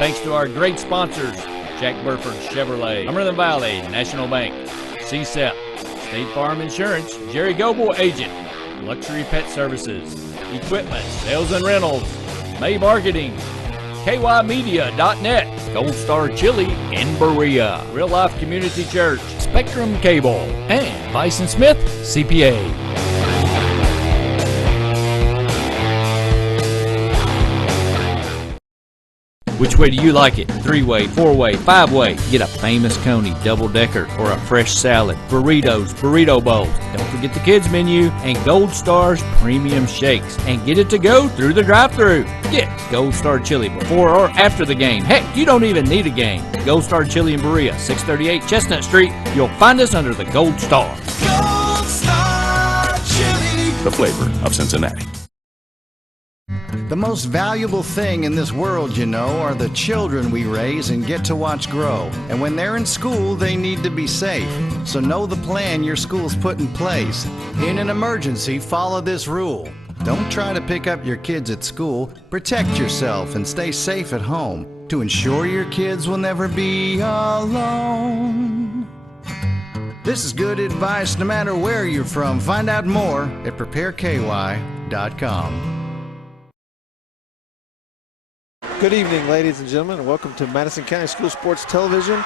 thanks to our great sponsors, Jack Burford Chevrolet, Cumberland Valley National Bank, CSEP, State Farm Insurance, Jerry Goble Agent, Luxury Pet Services, Equipment, Sales and Rentals, May Marketing, KYmedia.net, Gold Star Chili in Berea, Real Life Community Church, Spectrum Cable, and Bison Smith CPA. Which way do you like it? 3-way, 4-way, 5-way? Get a Famous Coney double-decker or a fresh salad, burritos, burrito bowls. Don't forget the kids menu and Gold Star's premium shakes. And get it to go through the drive-thru. Get Gold Star Chili before or after the game. Heck, you don't even need a game. Gold Star Chili in Berea, 638 Chestnut Street. You'll find us under the Gold Star. Gold Star Chili, the flavor of Cincinnati. The most valuable thing in this world, you know, are the children we raise and get to watch grow. And when they're in school, they need to be safe. So know the plan your school's put in place. In an emergency, follow this rule. Don't try to pick up your kids at school. Protect yourself and stay safe at home to ensure your kids will never be alone. This is good advice no matter where you're from. Find out more at prepareky.com. Good evening, ladies and gentlemen, and welcome to Madison County School Sports Television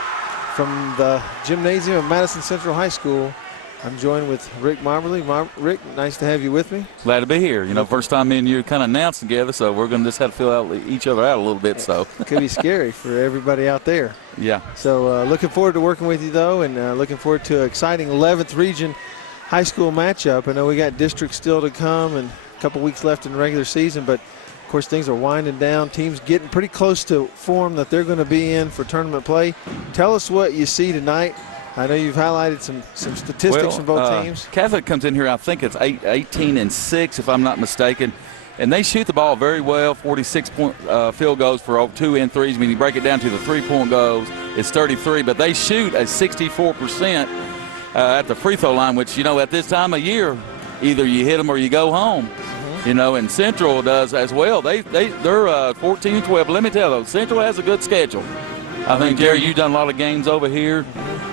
from the gymnasium of Madison Central High School. I'm joined with Rick Moberly. Rick, nice to have you with me. Glad to be here. You know, first time me and you kind of announced together, so we're going to just have to fill out each other out a little bit. So could be scary for everybody out there. Yeah. So looking forward to working with you, though, and looking forward to an exciting 11th Region high school matchup. I know we got districts still to come and a couple weeks left in the regular season, but of course, things are winding down. Teams getting pretty close to form that they're going to be in for tournament play. Tell us what you see tonight. I know you've highlighted some statistics from both teams. Catholic comes in here, I think it's 18-6, if I'm not mistaken. And they shoot the ball very well, 46-point field goals for 2 and 3s. When you break it down to the 3-point goals, it's 33. But they shoot at 64% at the free throw line, which, you know, at this time of year, either you hit them or you go home. You know, and Central does as well. They're 14-12. Let me tell you, Central has a good schedule. I think, Jerry, you've done a lot of games over here.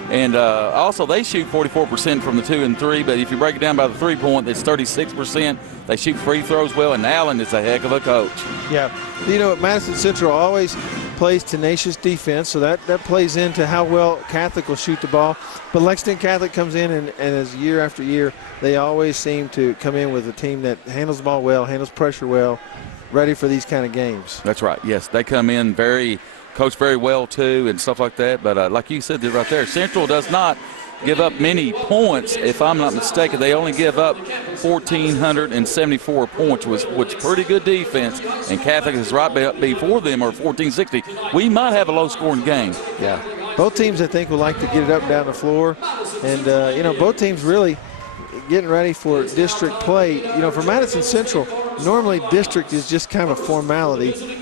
And also, they shoot 44% from the 2 and 3, but if you break it down by the 3-point, it's 36%. They shoot free throws well, and Allen is a heck of a coach. Yeah. You know, Madison Central always plays tenacious defense, so that plays into how well Catholic will shoot the ball. But Lexington Catholic comes in, and as year after year, they always seem to come in with a team that handles the ball well, handles pressure well, ready for these kind of games. That's right. Yes, they come in coach very well too and stuff like that. But like you said right there, Central does not give up many points. If I'm not mistaken, they only give up 1,474 points, which pretty good defense. And Catholic is right before them, or 1,460. We might have a low-scoring game. Yeah. Both teams, I think, would like to get it up and down the floor. And, you know, both teams really getting ready for district play. You know, for Madison Central, normally district is just kind of a formality.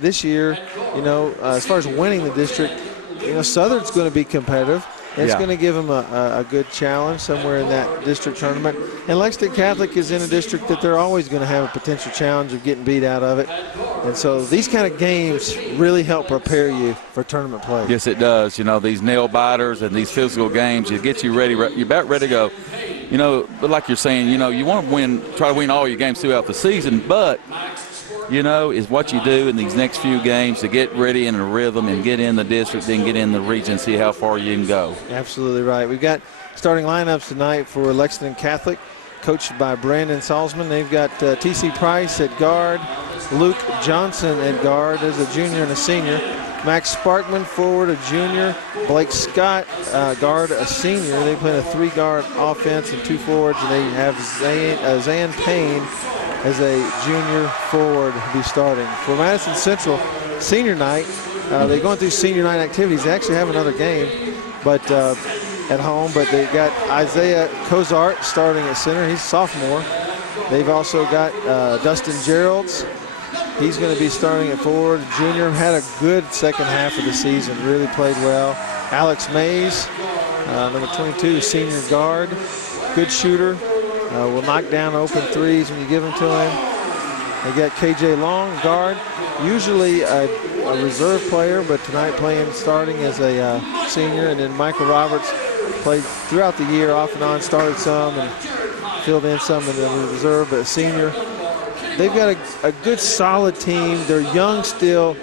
This year, you know, as far as winning the district, you know, Southern's going to be competitive. It's going to give them a good challenge somewhere in that district tournament. And Lexington Catholic is in a district that they're always going to have a potential challenge of getting beat out of it. And so these kind of games really help prepare you for tournament play. Yes, it does. You know, these nail biters and these physical games, it gets you ready. You're about ready to go. You know, but like you're saying, you know, you want to try to win all your games throughout the season, but you know, is what you do in these next few games to get ready in a rhythm and get in the district, then get in the region, see how far you can go. Absolutely right. We've got starting lineups tonight for Lexington Catholic, coached by Brandon Salzman. They've got T.C. Price at guard, Luke Johnson at guard as a junior and a senior, Max Sparkman forward, a junior, Blake Scott guard, a senior. They play a 3-guard offense and 2 forwards, and they have Zan Payne as a junior forward to be starting. For Madison Central, senior night, they're going through senior night activities. They actually have another game but at home, but they got Isaiah Cozart starting at center. He's a sophomore. They've also got Dustin Geralds. He's going to be starting at forward. Junior had a good second half of the season, really played well. Alex Mays, number 22, senior guard, good shooter. Will knock down open threes when you give them to him. They got KJ Long, guard, usually a reserve player, but tonight starting as a senior. And then Michael Roberts played throughout the year, off and on, started some and filled in some in the reserve, but a senior. They've got a good, solid team. They're young still.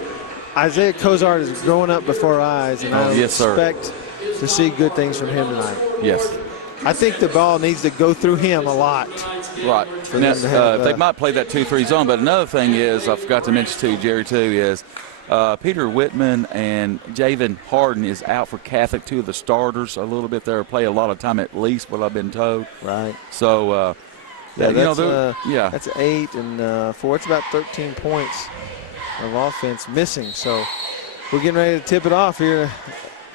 Isaiah Cozart is growing up before our eyes, and I expect to see good things from him tonight. Yes. I think the ball needs to go through him a lot. Right. Now, they might play that 2-3 zone, but another thing is, I forgot to mention to you, Jerry, too, is Peter Whitman and Javen Harden is out for Catholic, two of the starters a little bit there, play a lot of time at least, what I've been told. Right. So, that's 8 and 4. It's about 13 points of offense missing. So we're getting ready to tip it off here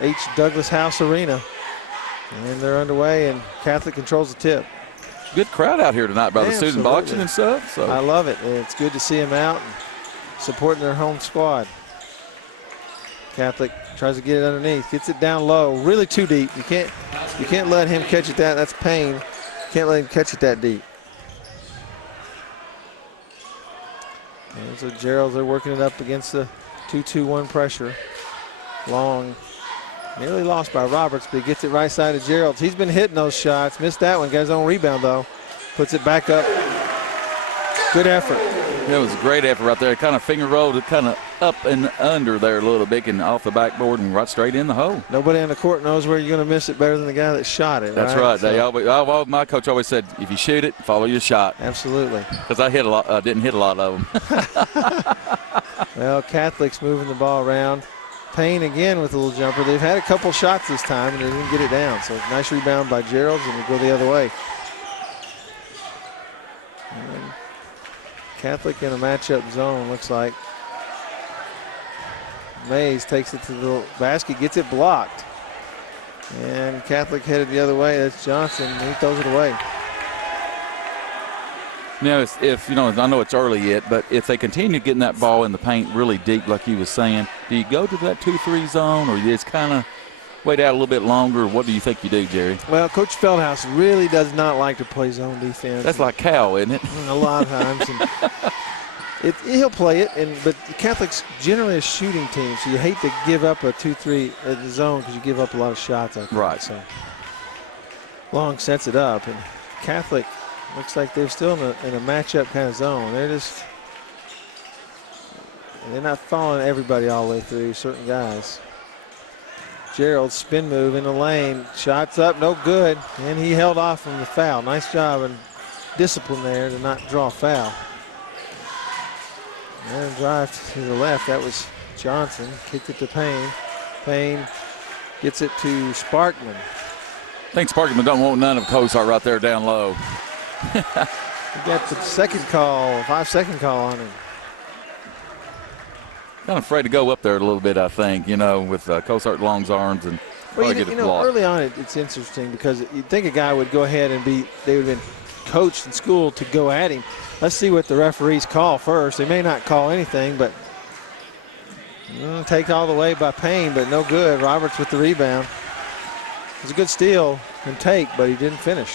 at H. Douglas House Arena. And they're underway, and Catholic controls the tip. Good crowd out here tonight, brother. Student boxing and stuff. So I love it. It's good to see them out and supporting their home squad. Catholic tries to get it underneath, gets it down low, really too deep. You can't let him catch it that's Payne. Can't let him catch it that deep. And so Gerald, they're working it up against the 2-2-1 pressure. Long, nearly lost by Roberts, but he gets it right side of Gerald's. He's been hitting those shots. Missed that one. Got his own rebound, though. Puts it back up. Good effort. It was a great effort right there. Kind of finger rolled it kind of up and under there a little bit and off the backboard and right straight in the hole. Nobody on the court knows where you're going to miss it better than the guy that shot it. That's right. My coach always said, if you shoot it, follow your shot. Absolutely. Because I didn't hit a lot of them. Well, Catholic's moving the ball around. Payne again with a little jumper. They've had a couple shots this time and they didn't get it down. So nice rebound by Geralds and we go the other way. And Catholic in a matchup zone, looks like. Mays takes it to the basket, gets it blocked. And Catholic headed the other way. That's Johnson. He throws it away. Now, I know it's early yet, but if they continue getting that ball in the paint really deep, like he was saying, do you go to that 2-3 zone, or you just kind of wait out a little bit longer? What do you think you do, Jerry? Well, Coach Feldhouse really does not like to play zone defense. That's like Cal, isn't it? A lot of times. And he'll play it, but the Catholic's generally a shooting team, so you hate to give up a 2-3 at the zone because you give up a lot of shots. Right. So Long sets it up, and Catholic looks like they're still in a matchup kind of zone. They're not following everybody all the way through, certain guys. Gerald, spin move in the lane, shots up, no good, and he held off from the foul. Nice job and discipline there to not draw a foul. And drive to the left, that was Johnson, kicked it to Payne. Payne gets it to Sparkman. I think Sparkman don't want none of Cozart right there down low. He got the second call, 5-second call on him. Kind of afraid to go up there a little bit, I think, with Cozart Long's arms and well, early on it's interesting because you'd think a guy would go ahead and they would have been coached in school to go at him. Let's see what the referees call first. They may not call anything, but take all the way by Payne, but no good. Roberts with the rebound. It was a good steal and take, but he didn't finish.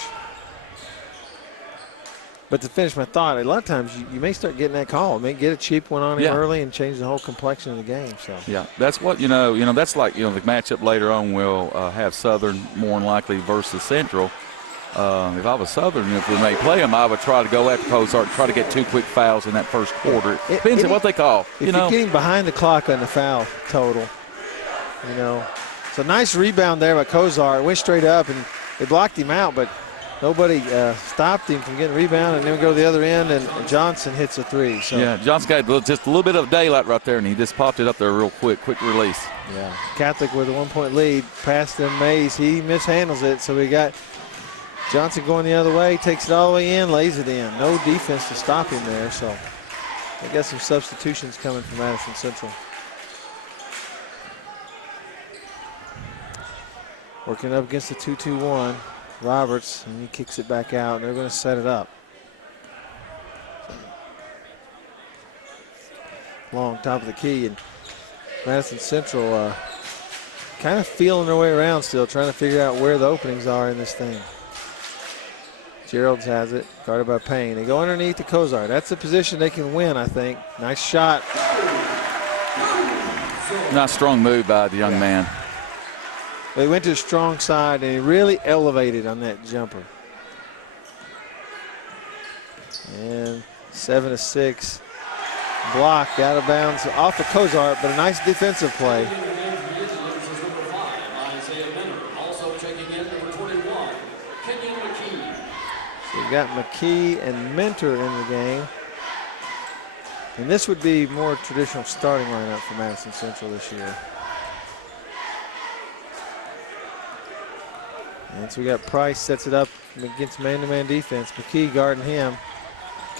But to finish my thought, a lot of times you may start getting that call. You may get a cheap one on him early and change the whole complexion of the game. So yeah, that's what that's like. The matchup later on will have Southern more than likely versus Central. If I was Southern, if we may play them, I would try to go after Cozart, try to get 2 quick fouls in that first quarter. It depends on what they call. If you're getting behind the clock on the foul total, So nice rebound there by Cozart. Went straight up and they blocked him out, but nobody stopped him from getting a rebound, and then we go to the other end, and Johnson hits a three. So yeah, Johnson got just a little bit of daylight right there, and he just popped it up there real quick release. Yeah, Catholic with a 1-point lead, past them Mays. He mishandles it, so we got Johnson going the other way, takes it all the way in, lays it in. No defense to stop him there, so I got some substitutions coming from Madison Central. Working up against the 2-2-1. Roberts, and he kicks it back out, and they're going to set it up. Long top of the key, and Madison Central kind of feeling their way around still, trying to figure out where the openings are in this thing. Gerald's has it, guarded by Payne. They go underneath to Kozar. That's a position they can win, I think. Nice shot. Nice strong move by the young man. They went to the strong side, and he really elevated on that jumper. And 7-6. Block out of bounds off of Kozart, but a nice defensive play. So we've got McKee and Mentor in the game. And this would be more traditional starting lineup for Madison Central this year. And so we got Price sets it up against man-to-man defense. McKee guarding him.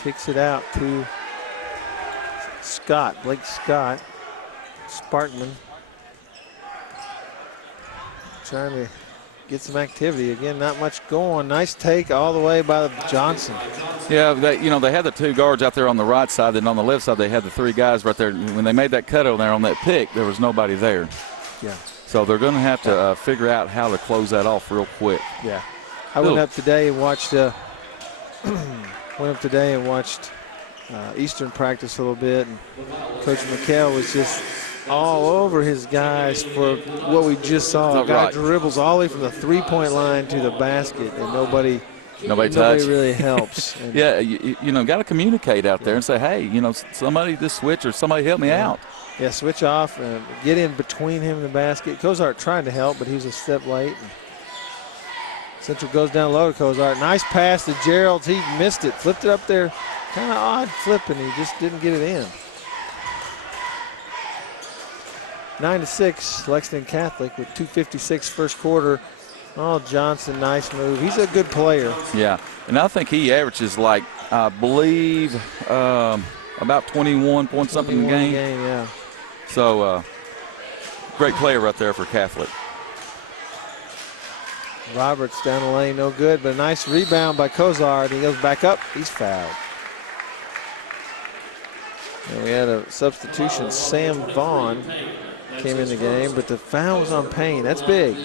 Kicks it out to Scott, Blake Scott. Sparkman trying to get some activity. Again, not much going. Nice take all the way by Johnson. Yeah, they had the 2 guards out there on the right side, and on the left side they had the 3 guys right there. When they made that cut over there on that pick, there was nobody there. Yeah. So they're going to have to figure out how to close that off real quick. Yeah. I went up today and watched Eastern practice a little bit, and Coach McHale was just all over his guys for what we just saw. A guy dribbles all the way from the 3-point line to the basket, and nobody really helps. And yeah, you know, got to communicate out there and say, hey, you know, somebody just switch or somebody help me out. Yeah, switch off, get in between him and the basket. Kozart tried to help, but he was a step late. Central goes down low to Kozart. Nice pass to Gerald. He missed it, flipped it up there. Kind of odd flipping. He just didn't get it in. 9-6, Lexington Catholic with 2:56 first quarter. Oh, Johnson, nice move. He's a good player. Yeah, and I think he averages like, I believe, about 21 point something in the game. Yeah. So, great player right there for Catholic. Roberts down the lane, no good, but a nice rebound by Kozard. He goes back up, he's fouled. And we had a substitution. Sam Vaughn came in the game, but the foul was on Payne. That's big.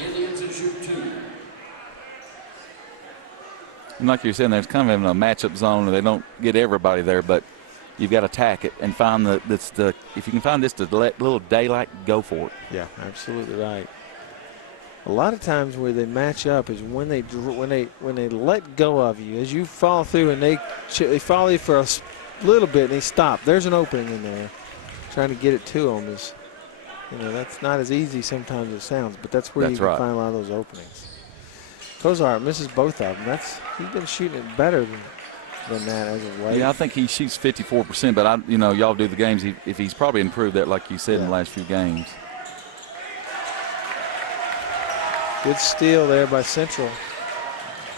And like you're saying, there's kind of in a matchup zone, and they don't get everybody there, but you've got to attack it and find if you can find this to let little daylight, go for it. Yeah, absolutely right. A lot of times where they match up is when they let go of you, as you fall through and they follow you for a little bit and they stop. There's an opening in there. Trying to get it to them is, that's not as easy sometimes as it sounds, but that's where you can find a lot of those openings. Kozar misses both of them. He's been shooting it better than that as of late. Yeah, I think he shoots 54%, but y'all do the games. If he's probably improved that, like you said, in the last few games. Good steal there by Central.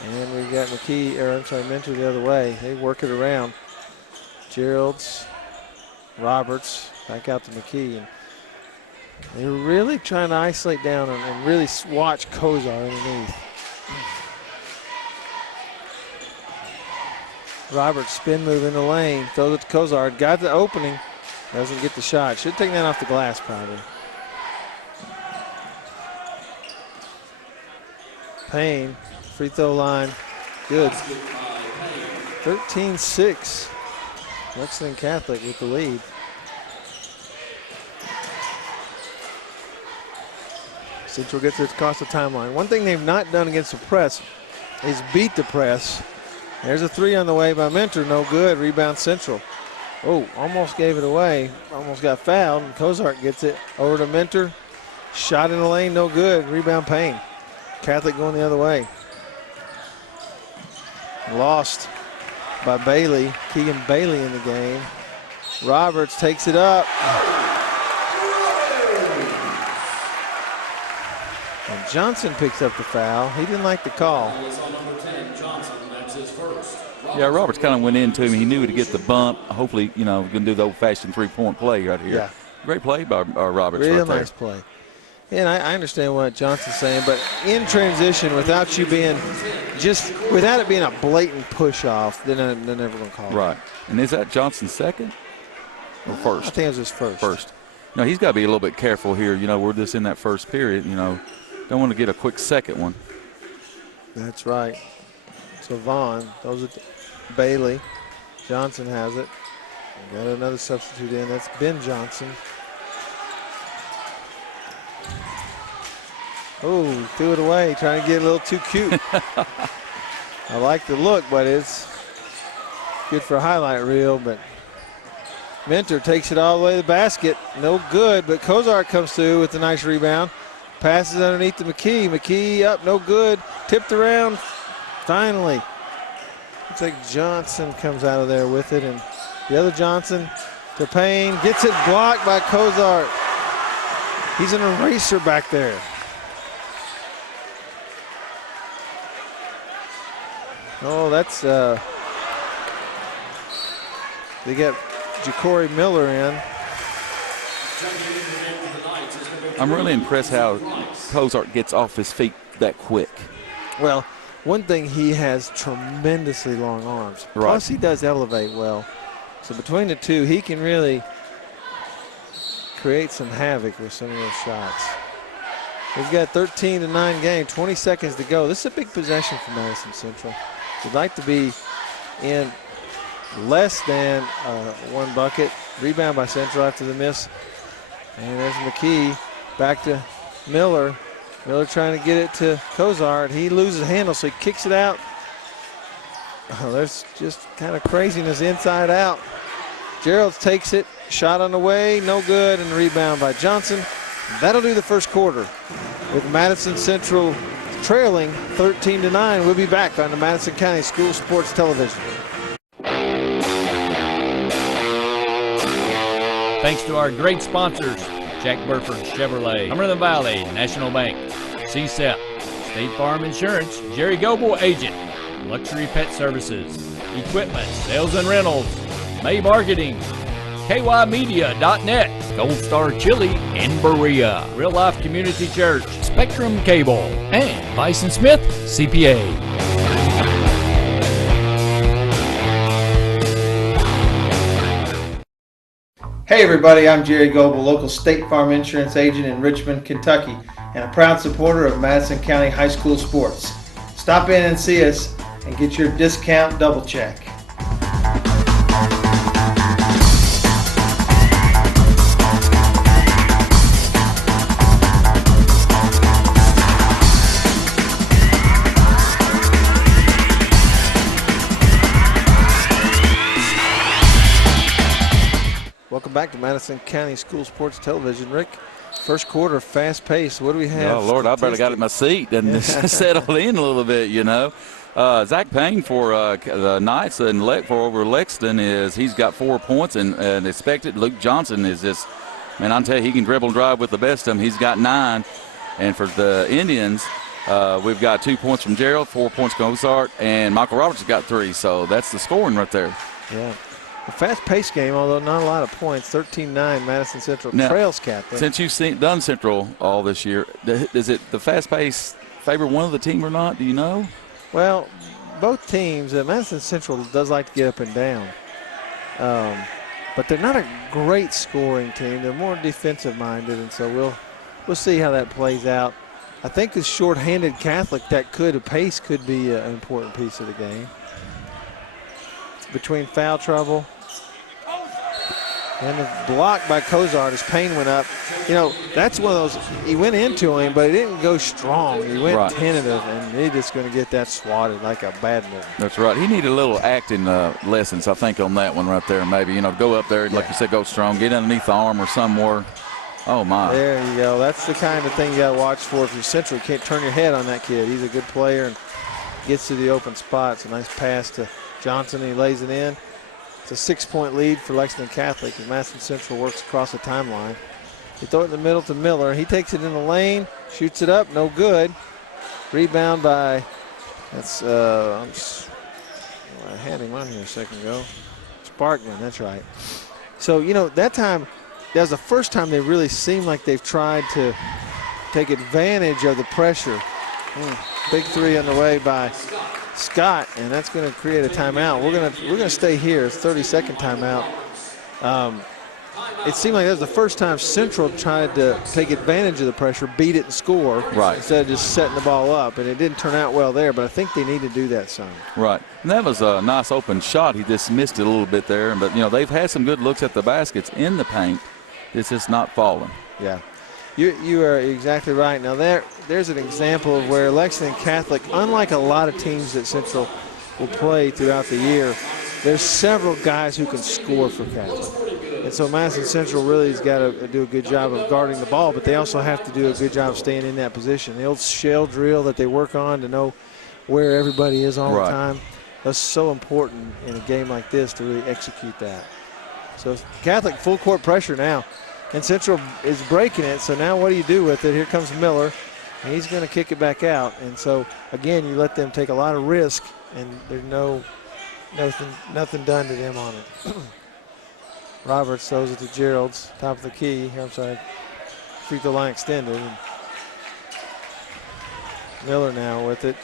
And we got Mentor the other way. They work it around. Gerald's, Roberts, back out to McKee. And they were really trying to isolate down and really watch Kozar underneath. Roberts spin move in the lane, throws it to Kozar. Got the opening, doesn't get the shot. Should take that off the glass probably. Payne, free throw line, good. 13-6, Lexington Catholic with the lead. Central gets it across the timeline. One thing they've not done against the press is beat the press. There's a 3 on the way by Mentor, no good. Rebound Central. Oh, almost gave it away. Almost got fouled, and Kozart gets it over to Mentor. Shot in the lane, no good. Rebound Payne. Catholic going the other way. Lost by Bailey. Keegan Bailey in the game. Roberts takes it up. And Johnson picks up the foul. He didn't like the call. Yeah, Roberts kind of went into him. He knew to get the bump. Hopefully, going to do the old-fashioned three-point play right here. Yeah. Great play by Roberts Real right there. nice play. And I understand what Johnson's saying, but in transition, without it being a blatant push-off, they're never going to call it. Right. And is that Johnson's second or first? I think it was his first. First. He's got to be a little bit careful here. We're just in that first period, Don't want to get a quick second one. That's right. So Vaughn throws it to Bailey. Johnson has it. Got another substitute in. That's Ben Johnson. Oh, threw it away, trying to get a little too cute. I like the look, but it's good for a highlight reel. But Mentor takes it all the way to the basket. No good, but Kozart comes through with a nice rebound. Passes underneath to McKee. McKee up, no good. Tipped around, finally. Looks like Johnson comes out of there with it, and the other Johnson to Payne. Gets it blocked by Kozart. He's an eraser back there. Oh, that's, they got Ja'Cory Miller in. I'm really impressed how Kozart gets off his feet that quick. Well, one thing, he has tremendously long arms. Right. Plus, he does elevate well. So between the two, he can really create some havoc with some of those shots. We've got 13-9 game, 20 seconds to go. This is a big possession for Madison Central. We'd like to be in less than one bucket. Rebound by Central after the miss. And there's McKee back to Miller. Miller trying to get it to Kozart. He loses handle, so he kicks it out. Oh, there's just kind of craziness inside out. Gerald takes it. Shot on the way, no good, and rebound by Johnson. That'll do the first quarter with Madison Central trailing 13-9. We'll be back on the Madison County School Sports Television. Thanks to our great sponsors, Jack Burford Chevrolet, Cumberland Valley National Bank, CSEP, State Farm Insurance, Jerry Goble Agent, Luxury Pet Services, Equipment, Sales and Rentals, May Marketing, KYmedia.net, Gold Star Chili in Berea, Real Life Community Church, Spectrum Cable, and Bison Smith CPA. Hey everybody, I'm Jerry Goble, local State Farm Insurance agent in Richmond, Kentucky, and a proud supporter of Madison County High School sports. Stop in and see us and get your discount double check. Welcome back to Madison County School Sports Television. Rick, first quarter, fast pace. What do we have? Oh, Lord, I better got in my seat and settled in a little bit, you know. Zach Payne for the Knights and for over Lexington he's got 4 points and expected. Luke Johnson is just, man, I'll tell you, he can dribble and drive with the best of them. He's got 9. And for the Indians, we've got 2 points from Gerald, 4 points from Ozart, and Michael Roberts has got 3. So that's the scoring right there. Yeah. A fast-paced game, although not a lot of points. 13-9, Madison Central now, trails Cath. Since you've done Central all this year, is it the fast pace favor one of the team or not? Do you know? Well, both teams, Madison Central does like to get up and down. But they're not a great scoring team. They're more defensive-minded, and so we'll see how that plays out. I think the short-handed Catholic, pace could be an important piece of the game. Between foul trouble and the block by Kozart as Payne went up. You know, that's one of those, he went into him, but he didn't go strong. He went tentative, and he's just going to get that swatted like a badminton. That's right. He needed a little acting lessons, I think, on that one right there. Maybe, you know, go up there, like you said, go strong, get underneath the arm or somewhere. Oh, my. There you go. That's the kind of thing you got to watch for if you're Central. You can't turn your head on that kid. He's a good player and gets to the open spots. A nice pass to Johnson, and he lays it in. It's a 6-point lead for Lexington Catholic as Madison Central works across the timeline. They throw it in the middle to Miller. He takes it in the lane, shoots it up, no good. Rebound by, that's, I had him on here a second ago. Sparkman, that's right. So, you know, that was the first time they really seemed like they've tried to take advantage of the pressure. Big three on the way by Scott, and that's going to create a timeout. We're going to stay here. It's 30-second timeout. it seemed like that was the first time Central tried to take advantage of the pressure, beat it and score, instead of just setting the ball up. And it didn't turn out well there, but I think they need to do that some. Right. And that was a nice open shot. He just missed it a little bit there. But, you know, they've had some good looks at the baskets in the paint. It's just not falling. Yeah. You are exactly right. Now, there's an example of where Lexington Catholic, unlike a lot of teams that Central will play throughout the year, there's several guys who can score for Catholic. And so Madison Central really has got to do a good job of guarding the ball, but they also have to do a good job of staying in that position. The old shell drill that they work on to know where everybody is all the time, that's so important in a game like this to really execute that. So Catholic full court pressure now. And Central is breaking it, so now what do you do with it? Here comes Miller, and he's going to kick it back out. And so, again, you let them take a lot of risk, and there's nothing done to them on it. Roberts throws it to Gerald's, top of the key. I'm sorry, free throw line extended. And Miller now with it.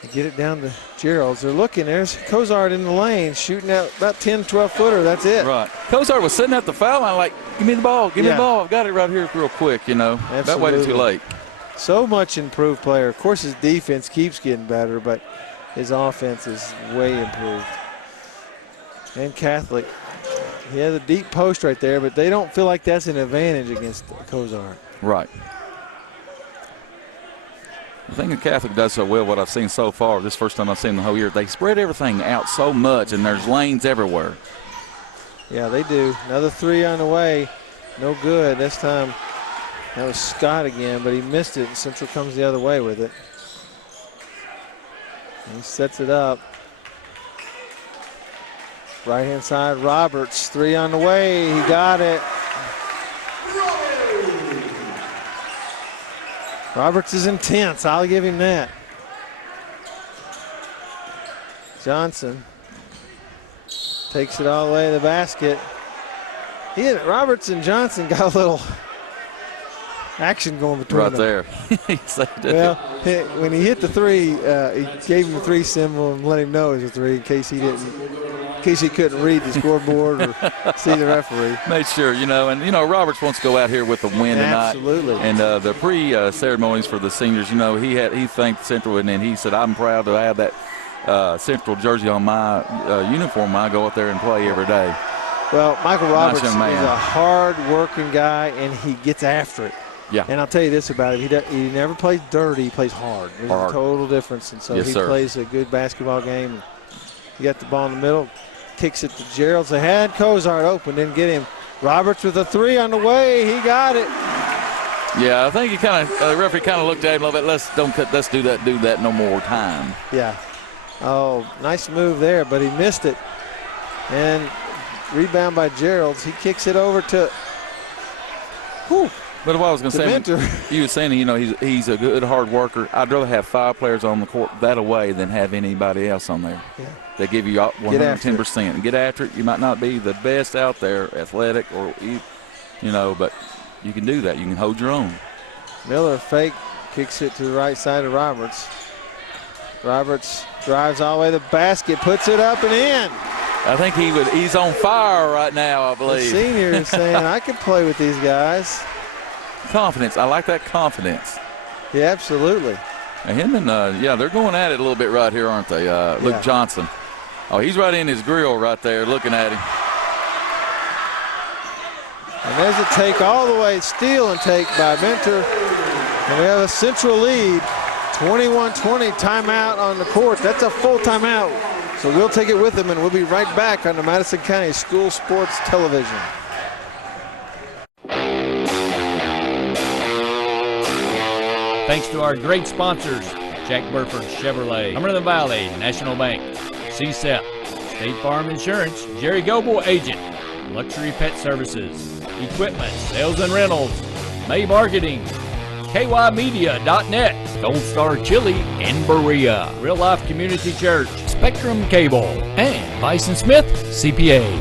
They get it down to Gerald's. They're looking. There's Cozart in the lane, shooting out about 10, 12-footer. That's it. Right. Cozart was sitting at the foul line like, give me the ball, give me the ball. I've got it right here real quick, you know. Absolutely. That waited too late. So much improved player. Of course, his defense keeps getting better, but his offense is way improved. And Catholic, he has a deep post right there, but they don't feel like that's an advantage against Cozart. Right. The thing that Catholic does so well, what I've seen so far, this first time I've seen the whole year, they spread everything out so much, and there's lanes everywhere. Yeah, they do. Another three on the way. No good. This time that was Scott again, but he missed it, and Central comes the other way with it. And he sets it up. Right-hand side, Roberts, three on the way. He got it. Roberts is intense. I'll give him that. Johnson takes it all the way to the basket. Roberts and Johnson got a little action going between them. Right there. Well, when he hit the three, he gave him the three symbol and let him know it was a three in case he couldn't read the scoreboard or see the referee. Made sure, you know, and, you know, Roberts wants to go out here with a win tonight. Absolutely. And the pre-ceremonies for the seniors, you know, he thanked Central, and then he said, I'm proud to have that Central jersey on my uniform when I go out there and play every day. Well, Michael Roberts is a hard-working guy, and he gets after it. Yeah. And I'll tell you this about him. He never plays dirty. He plays hard. There's a total difference. And so he plays a good basketball game. He got the ball in the middle, kicks it to Gerald. They had Cozart open, didn't get him. Roberts with a three on the way. He got it. Yeah, I think he the referee kind of looked at him a little bit. Let's do that no more time. Yeah. Oh, nice move there, but he missed it. And rebound by Gerald. He kicks it over to. Whew. But what I was going to say, Mentor. you were saying, you know, he's a good hard worker. I'd rather have 5 players on the court that away than have anybody else on there. Yeah. They give you 110%. And get after it. You might not be the best out there, athletic or, you know, but you can do that. You can hold your own. Miller fake, kicks it to the right side of Roberts. Roberts drives all the way to the basket, puts it up and in. I think he's on fire right now, I believe. The senior is saying, I can play with these guys. Confidence. I like that confidence. Yeah, absolutely. And him and, they're going at it a little bit right here, aren't they? Luke Johnson. Oh, he's right in his grill right there looking at him. And there's a take all the way, steal and take by Mentor. And we have a Central lead, 21-20, timeout on the court. That's a full timeout. So we'll take it with them, and we'll be right back on the Madison County School Sports Television. Thanks to our great sponsors, Jack Burford Chevrolet, Cumberland Valley National Bank, CSEP, State Farm Insurance, Jerry Goebel Agent, Luxury Pet Services, Equipment, Sales and Rentals, May Marketing, KYmedia.net, Gold Star Chili in Berea, Real Life Community Church, Spectrum Cable, and Bison Smith CPA.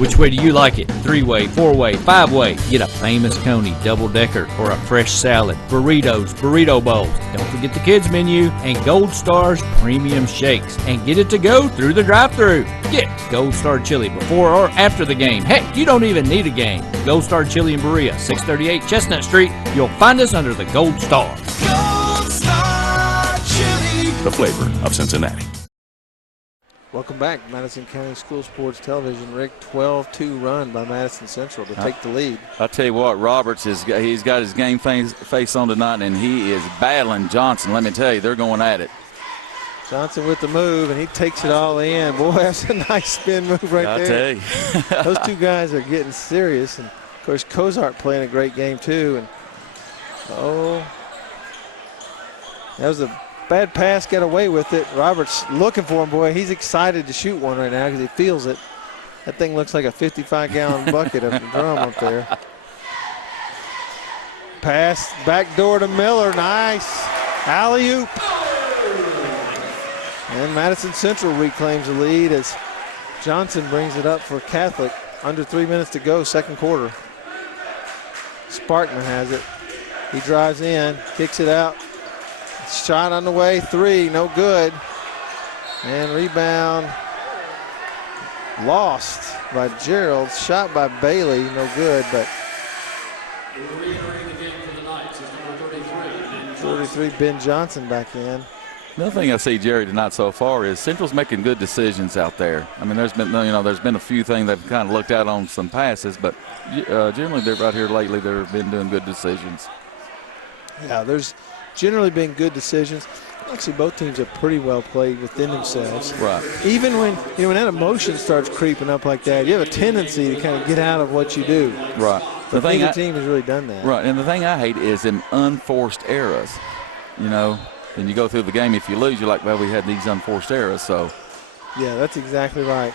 Which way do you like it? 3-way, 4-way, 5-way. Get a famous Coney double-decker or a fresh salad, burritos, burrito bowls. Don't forget the kids menu and Gold Star's premium shakes. And get it to go through the drive-thru. Get Gold Star Chili before or after the game. Heck, you don't even need a game. Gold Star Chili in Berea, 638 Chestnut Street. You'll find us under the Gold Star. Gold Star Chili. The flavor of Cincinnati. Welcome back, Madison County School Sports Television. Rick, 12-2 run by Madison Central to take the lead. I tell you what, Roberts he's got his game face on tonight, and he is battling Johnson. Let me tell you, they're going at it. Johnson with the move, and he takes it all in. Boy, that's a nice spin move right there. I tell you. Those two guys are getting serious, and of course Cozart playing a great game too. And that was a bad pass, got away with it. Roberts looking for him, boy. He's excited to shoot one right now because he feels it. That thing looks like a 55-gallon bucket of drum up there. Pass back door to Miller. Nice. Alley-oop. And Madison Central reclaims the lead as Johnson brings it up for Catholic. Under 3 minutes to go, second quarter. Sparkman has it. He drives in, kicks it out. Shot on the way, 3, no good. And rebound lost by Gerald. Shot by Bailey, no good, but 33, Ben Johnson back in. Another thing I see Jerry tonight so far is Central's making good decisions out there. I mean, there's been a few things they've kind of looked at on some passes, but generally they're right here lately. They've been doing good decisions. Yeah, there's generally been good decisions. Actually, both teams have pretty well played within themselves. Right. Even when when that emotion starts creeping up like that, you have a tendency to kind of get out of what you do. Right. The team has really done that. Right, and the thing I hate is them unforced errors. And you go through the game, if you lose, you're like, well, we had these unforced errors, so. Yeah, that's exactly right.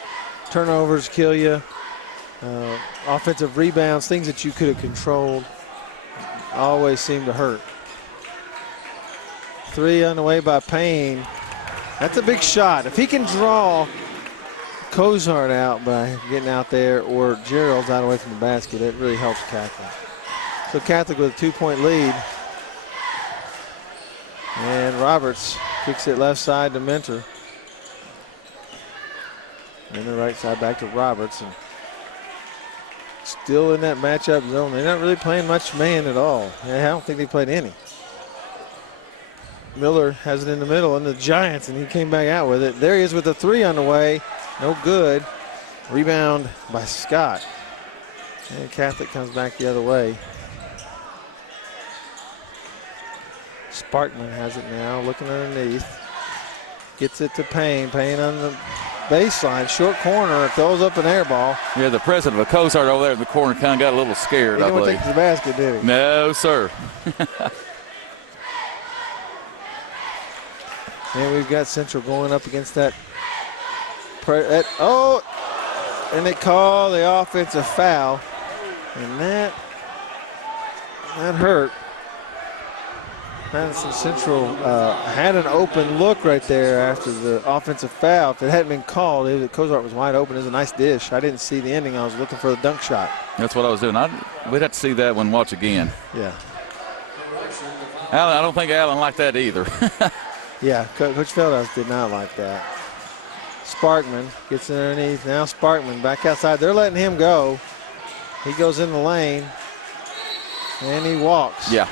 Turnovers kill you. Offensive rebounds, things that you could have controlled, always seem to hurt. 3 on the way by Payne. That's a big shot. If he can draw Cozart out by getting out there or Gerald's out away from the basket, it really helps Catholic. So Catholic with a 2-point lead. And Roberts kicks it left side to Mentor. And the right side back to Roberts. And still in that matchup zone. They're not really playing much man at all. I don't think they played any. Miller has it in the middle, and the Giants, and he came back out with it. There he is with a 3 on the way. No good. Rebound by Scott. And Catholic comes back the other way. Sparkman has it now, looking underneath. Gets it to Payne. Payne on the baseline, short corner, throws up an air ball. Yeah, the president of Cozart over there in the corner kind of got a little scared, I He didn't believe. take it to the basket, did he? No, sir. And we've got Central going up against that. And they call the offensive foul. And that hurt. Madison Central had an open look right there after the offensive foul. If it hadn't been called, Cozart was wide open. It was a nice dish. I didn't see the ending. I was looking for the dunk shot. That's what I was doing. We'd have to see that one, watch again. Yeah. Allen, I don't think Allen liked that either. Yeah, Coach Feldhouse did not like that. Sparkman gets in underneath. Now Sparkman back outside. They're letting him go. He goes in the lane, and he walks. Yeah.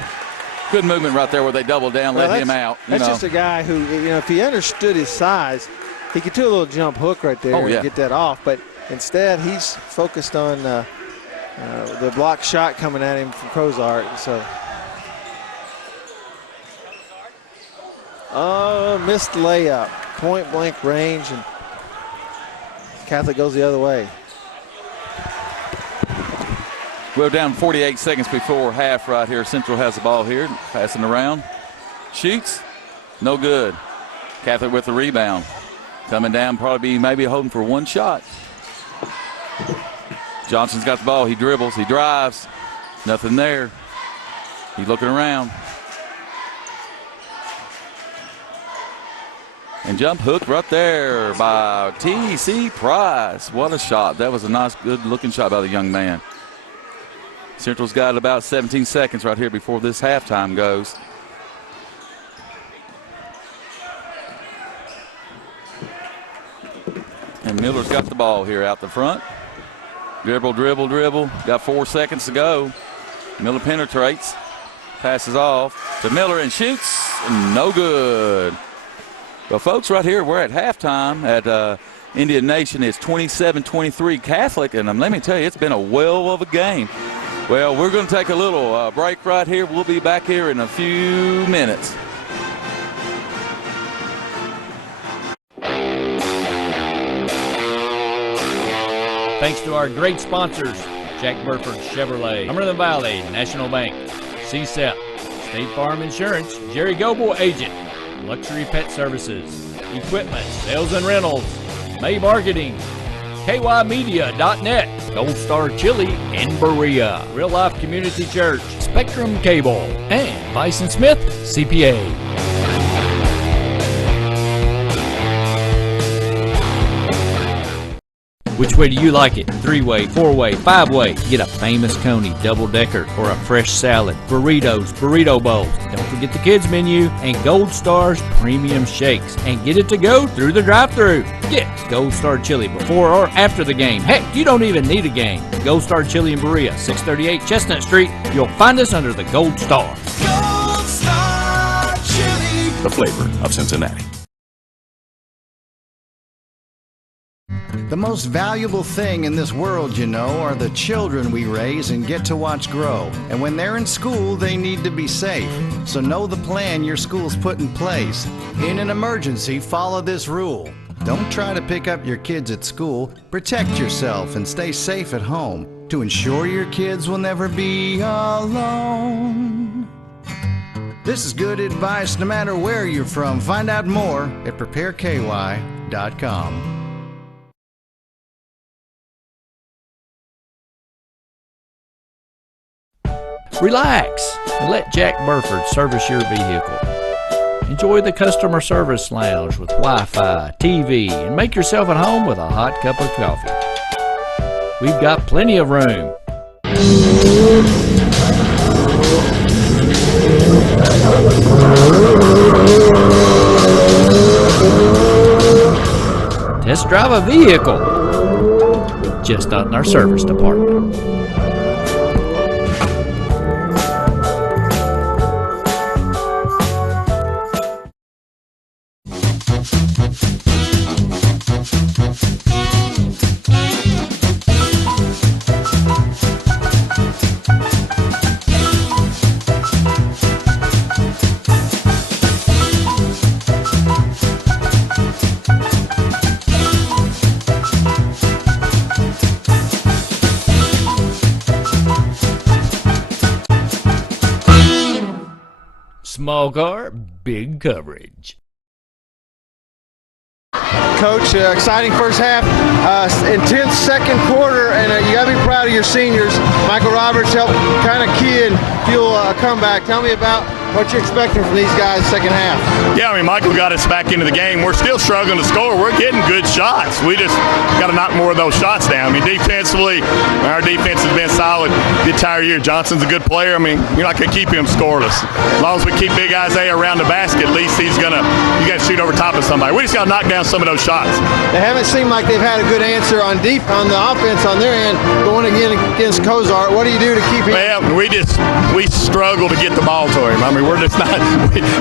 Good movement right there where they double down, let him out. That's just a guy who, if he understood his size, he could do a little jump hook right there and get that off. But instead, he's focused on the block shot coming at him from Cozart. So, missed layup, point blank range, and Catholic goes the other way. We're down 48 seconds before half right here. Central has the ball here, passing around. Shoots, no good. Catholic with the rebound. Coming down, probably maybe holding for one shot. Johnson's got the ball. He dribbles, he drives. Nothing there. He's looking around. And jump hook right there by T.C. Price. What a shot. That was a nice, good-looking shot by the young man. Central's got about 17 seconds right here before this halftime goes. And Miller's got the ball here out the front. Dribble, dribble, dribble. Got 4 seconds to go. Miller penetrates. Passes off to Miller and shoots. No good. Well, folks, right here, we're at halftime at Indian Nation. It's 27-23 Catholic, and let me tell you, it's been a whale of a game. Well, we're going to take a little break right here. We'll be back here in a few minutes. Thanks to our great sponsors, Jack Burford Chevrolet, Cumberland Valley National Bank, CSEP, State Farm Insurance, Jerry Goebel Agent, Luxury Pet Services, Equipment, Sales and Rentals, May Marketing, KYmedia.net, Gold Star Chili in Berea, Real Life Community Church, Spectrum Cable, and Bison Smith CPA. Which way do you like it? 3-way, 4-way, 5-way. Get a famous Coney double-decker or a fresh salad, burritos, burrito bowls. Don't forget the kids menu and Gold Star's premium shakes. And get it to go through the drive-thru. Get Gold Star Chili before or after the game. Heck, you don't even need a game. Gold Star Chili in Berea, 638 Chestnut Street. You'll find us under the Gold Star. Gold Star Chili. The flavor of Cincinnati. The most valuable thing in this world, you know, are the children we raise and get to watch grow. And when they're in school, they need to be safe. So know the plan your school's put in place. In an emergency, follow this rule. Don't try to pick up your kids at school. Protect yourself and stay safe at home to ensure your kids will never be alone. This is good advice no matter where you're from. Find out more at prepareky.com. Relax and let Jack Burford service your vehicle. Enjoy the customer service lounge with Wi-Fi, TV, and make yourself at home with a hot cup of coffee. We've got plenty of room. Test drive a vehicle, just not in our service department. Small car, big coverage. Coach, exciting first half, intense second quarter, and you got to be proud of your seniors. Michael Roberts helped kind of key and fuel a comeback. Tell me about what you're expecting from these guys second half. Yeah, I mean, Michael got us back into the game. We're still struggling to score. We're getting good shots. We just got to knock more of those shots down. I mean, defensively, our defense has been solid the entire year. Johnson's a good player. I mean, you're not going to keep him scoreless. As long as we keep Big Isaiah around the basket, at least you got to shoot over top of somebody. We just got to knock down some of those shots. They haven't seemed like they've had a good answer on the offense on their end going against Kozart. What do you do to keep him? Well, we struggle to get the ball to him. I mean, we're just not.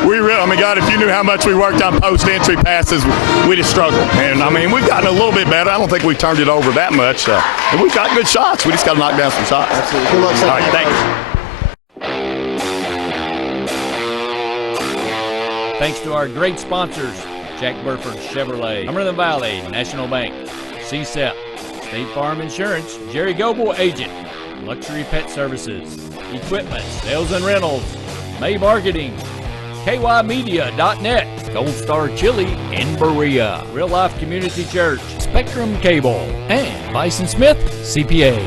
We really. I mean, God, if you knew how much we worked on post-entry passes, we just struggle. And I mean, we've gotten a little bit better. I don't think we've turned it over that much. And we've got good shots. We just got to knock down some shots. Absolutely. Good luck. All right, thanks. Thanks to our great sponsors, Jack Burford Chevrolet, Cumberland Valley National Bank, CSEP, State Farm Insurance, Jerry Goebel Agent, Luxury Pet Services, Equipment, Sales and Rentals, May Marketing, KYmedia.net, Gold Star Chili in Berea, Real Life Community Church, Spectrum Cable, and Bison Smith CPA.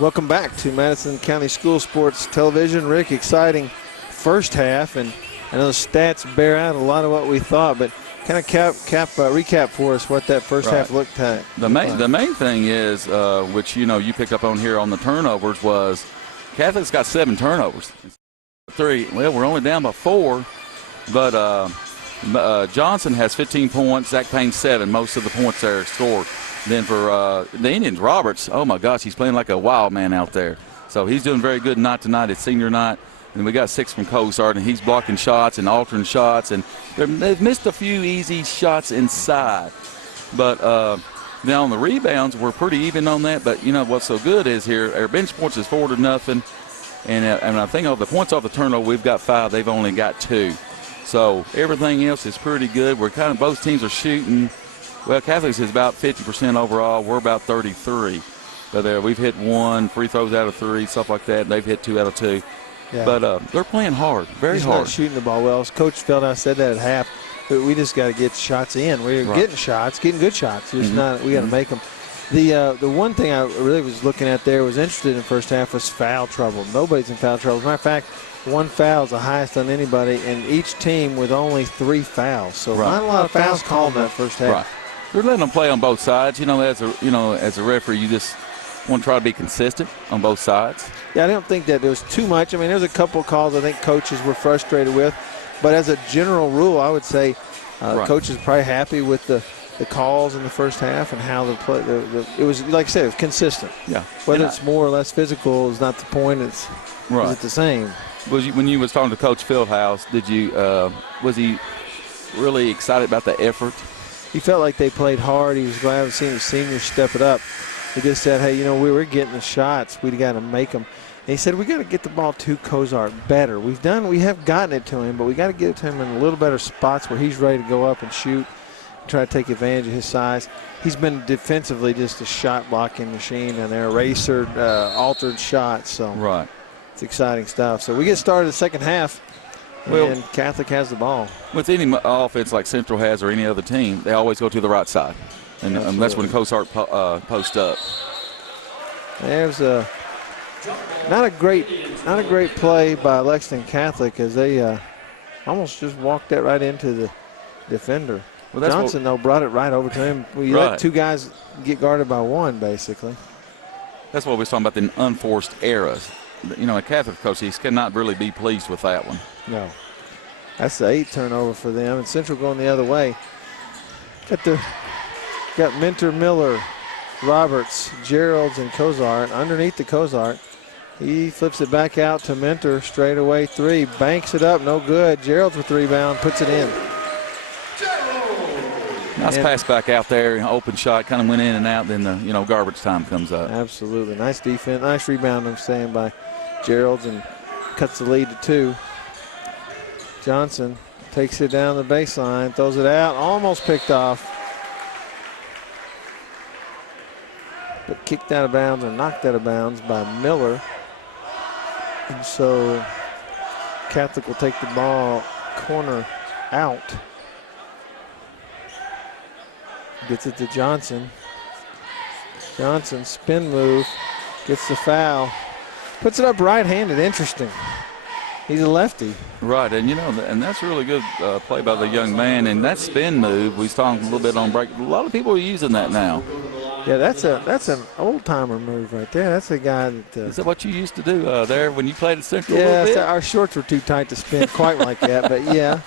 Welcome back to Madison County School Sports Television. Rick, exciting first half, and I know the stats bear out a lot of what we thought, but kind of recap for us what that first half looked like. The main thing is, which you picked up on here on the turnovers, was Catholic's got 7 turnovers. 3. Well, we're only down by 4, but Johnson has 15 points. Zach Payne 7. Most of the points there scored. Then for the Indians, Roberts, oh my gosh, he's playing like a wild man out there. So he's doing very good night tonight. It's senior night. And we got 6 from Cozart, and he's blocking shots and altering shots. And they've missed a few easy shots inside. But now on the rebounds, we're pretty even on that. But what's so good is here, our bench points is 4-0. And I think of the points off the turnover, we've got 5. They've only got 2. So everything else is pretty good. We're kind of, both teams are shooting. Well, Catholics is about 50% overall. We're about 33. But we've hit 1 free throws out of 3, stuff like that. They've hit 2 out of 2. Yeah. But they're playing hard, very hard. Not shooting the ball well. As Coach Feldhouse said that at half, but we just got to get shots in. We're getting shots, getting good shots. Just not. We got to make them. The one thing I really was looking at there, was interested in the first half, was foul trouble. Nobody's in foul trouble. As a matter of fact, 1 foul is the highest on anybody, and each team with only 3 fouls. So not a lot of fouls called in that first half. Right. They're letting them play on both sides. As a referee, you just want to try to be consistent on both sides. Yeah, I don't think that there was too much. I mean, there's a couple of calls I think coaches were frustrated with. But as a general rule, I would say coaches are probably happy with the calls in the first half and how the play. It was, like I said, it was consistent. Yeah. Whether it's more or less physical is not the point. It's is it the same? When you was talking to Coach Fieldhouse, was he really excited about the effort? He felt like they played hard. He was glad to see the seniors step it up. He just said, hey, we were getting the shots. We got to make them. And he said, we got to get the ball to Cozart better. We have gotten it to him, but we got to get it to him in a little better spots where he's ready to go up and shoot, try to take advantage of his size. He's been defensively just a shot blocking machine, and they're eraser, altered shots. So it's exciting stuff. So we get started the second half. And Catholic has the ball. With any offense like Central has or any other team, they always go to the right side. And that's when Cozart posts up. There's not a great play by Lexington Catholic, as they almost just walked that right into the defender. Well, Johnson, though, brought it right over to him. We let 2 guys get guarded by 1, basically. That's what we were talking about, the unforced errors. A Catholic coach, he cannot really be pleased with that one. No. That's the 8th turnover for them, and Central going the other way. Got Mentor, Miller, Roberts, Geralds, and Cozart. Underneath the Cozart, he flips it back out to Mentor, straight away 3, banks it up, no good. Geralds with the rebound, puts it in. Nice pass back out there, open shot, kind of went in and out, then the garbage time comes up. Absolutely, nice defense, nice rebound, I'm saying, by Geralds, and cuts the lead to 2. Johnson takes it down the baseline, throws it out, almost picked off. But kicked out of bounds and knocked out of bounds by Miller. And so Catholic will take the ball corner out. Gets it to Johnson. Johnson, spin move, gets the foul. Puts it up right-handed, interesting. He's a lefty. Right, and and that's a really good play by the young man. And that spin move, we was talking a little bit on break. A lot of people are using that now. Yeah, that's an old-timer move right there. That's a guy that... Is that what you used to do there when you played at Central? Yeah, our shorts were too tight to spin quite like that, but yeah,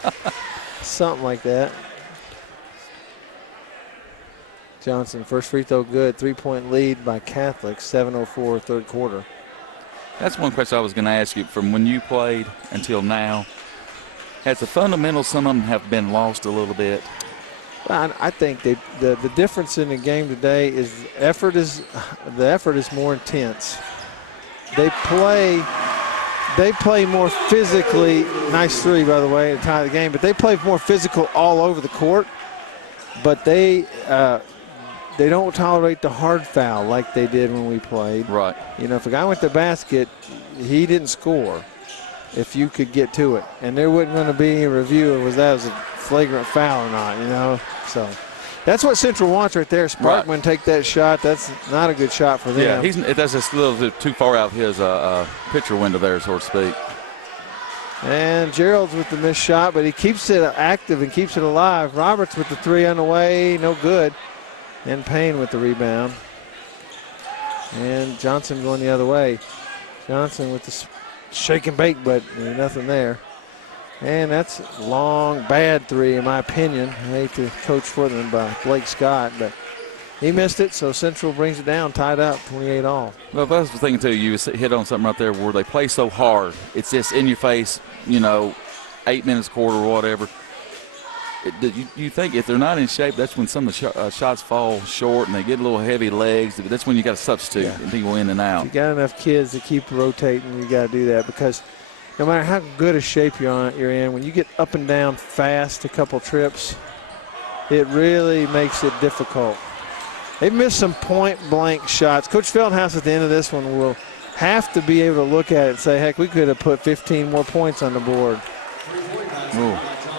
something like that. Johnson, first free throw good. 3-point lead by Catholic, 7:04 third quarter. That's one question I was going to ask you. From when you played until now, has the fundamentals, some of them have been lost a little bit? I think the difference in the game today is the effort is more intense. They play more physically. Nice 3, by the way, to tie the game. But they play more physical all over the court. But they don't tolerate the hard foul like they did when we played. Right. If a guy went to the basket, he didn't score if you could get to it. And there wasn't going to be a review of was that was a flagrant foul or not, So That's what Central wants right there. Sparkman Right. take that shot. That's not a good shot for them. Yeah, that's just a little bit too far out of his pitcher window there, so to speak. And Gerald's with the missed shot, but he keeps it active and keeps it alive. Roberts with the 3 on the way, no good. And Payne with the rebound. And Johnson going the other way. Johnson with the shake and bake, but nothing there. And that's a long, bad 3 in my opinion. I hate to coach for them by Blake Scott, but he missed it, so Central brings it down, tied up, 28 all. Well, that's the thing, too. You hit on something right there where they play so hard. It's just in your face, 8 minutes, quarter, or whatever. You think if they're not in shape, that's when some of the shots fall short and they get a little heavy legs. That's when you got to substitute and people in and out. If you got enough kids to keep rotating, you got to do that, because no matter how good a shape you're in, when you get up and down fast a couple trips, it really makes it difficult. They've missed some point-blank shots. Coach Feldhouse at the end of this one will have to be able to look at it and say, heck, we could have put 15 more points on the board. Ooh.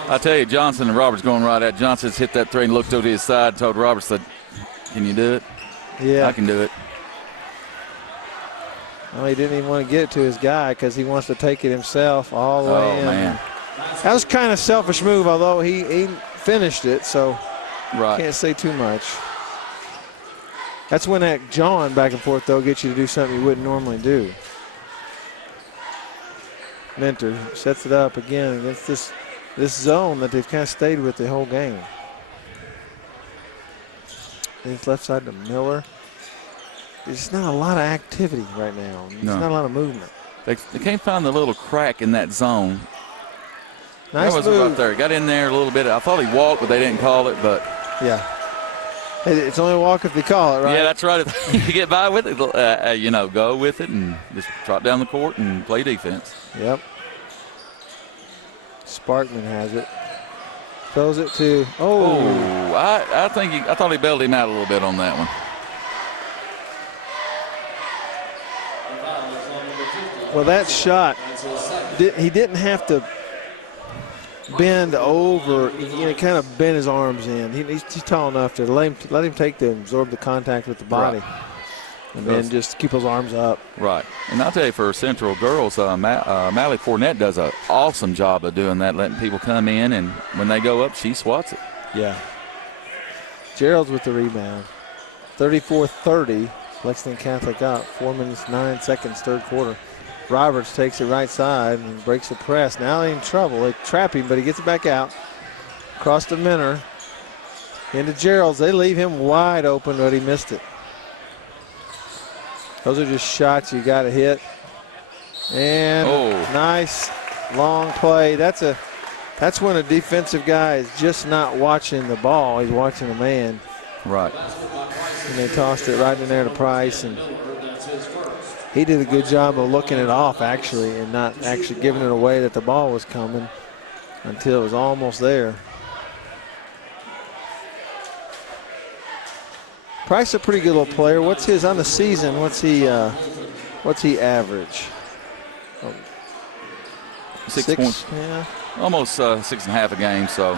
I tell you, Johnson and Roberts going right at Johnson's hit that 3 and looked over to his side and told Roberts that, can you do it? Yeah. I can do it. Well, he didn't even want to get it to his guy because he wants to take it himself all the way in. Man. That was kind of selfish move, although he finished it, so can't say too much. That's when that jawing back and forth, though, gets you to do something you wouldn't normally do. Mentor sets it up again against this zone that they've kind of stayed with the whole game. It's left side to Miller. There's not a lot of activity right now. There's not a lot of movement. They can't find the little crack in that zone. Nice that was move. right there. Got in there a little bit. I thought he walked, but they didn't call it. But yeah, it's only a walk if they call it, right? Yeah, that's right. If you get by with it, go with it and just trot down the court and play defense. Yep. Sparkman has it. Throws it to. I thought he bailed him out a little bit on that one. Well, that shot, he didn't have to bend over, kind of bend his arms in. He's tall enough to let him take absorb the contact with the body. Right. And then just keep those arms up. Right. And I'll tell you, for Central girls, Mally Fournette does an awesome job of doing that, letting people come in, and when they go up, she swats it. Yeah. Gerald's with the rebound. 34-30. Lexington Catholic up. 4 minutes, 9 seconds, third quarter. Roberts takes it right side and breaks the press. Now they're in trouble. They trap him, but he gets it back out. Across to Minner. Into Gerald's. They leave him wide open, but he missed it. Those are just shots you got to hit. And nice long play. That's when a defensive guy is just not watching the ball. He's watching a man. Right. And they tossed it right in there to Price, and he did a good job of looking it off, actually, and not actually giving it away that the ball was coming until it was almost there. Price a pretty good little player. What's his on the season? What's he average? 6 points. Yeah. Almost 6.5 a game. So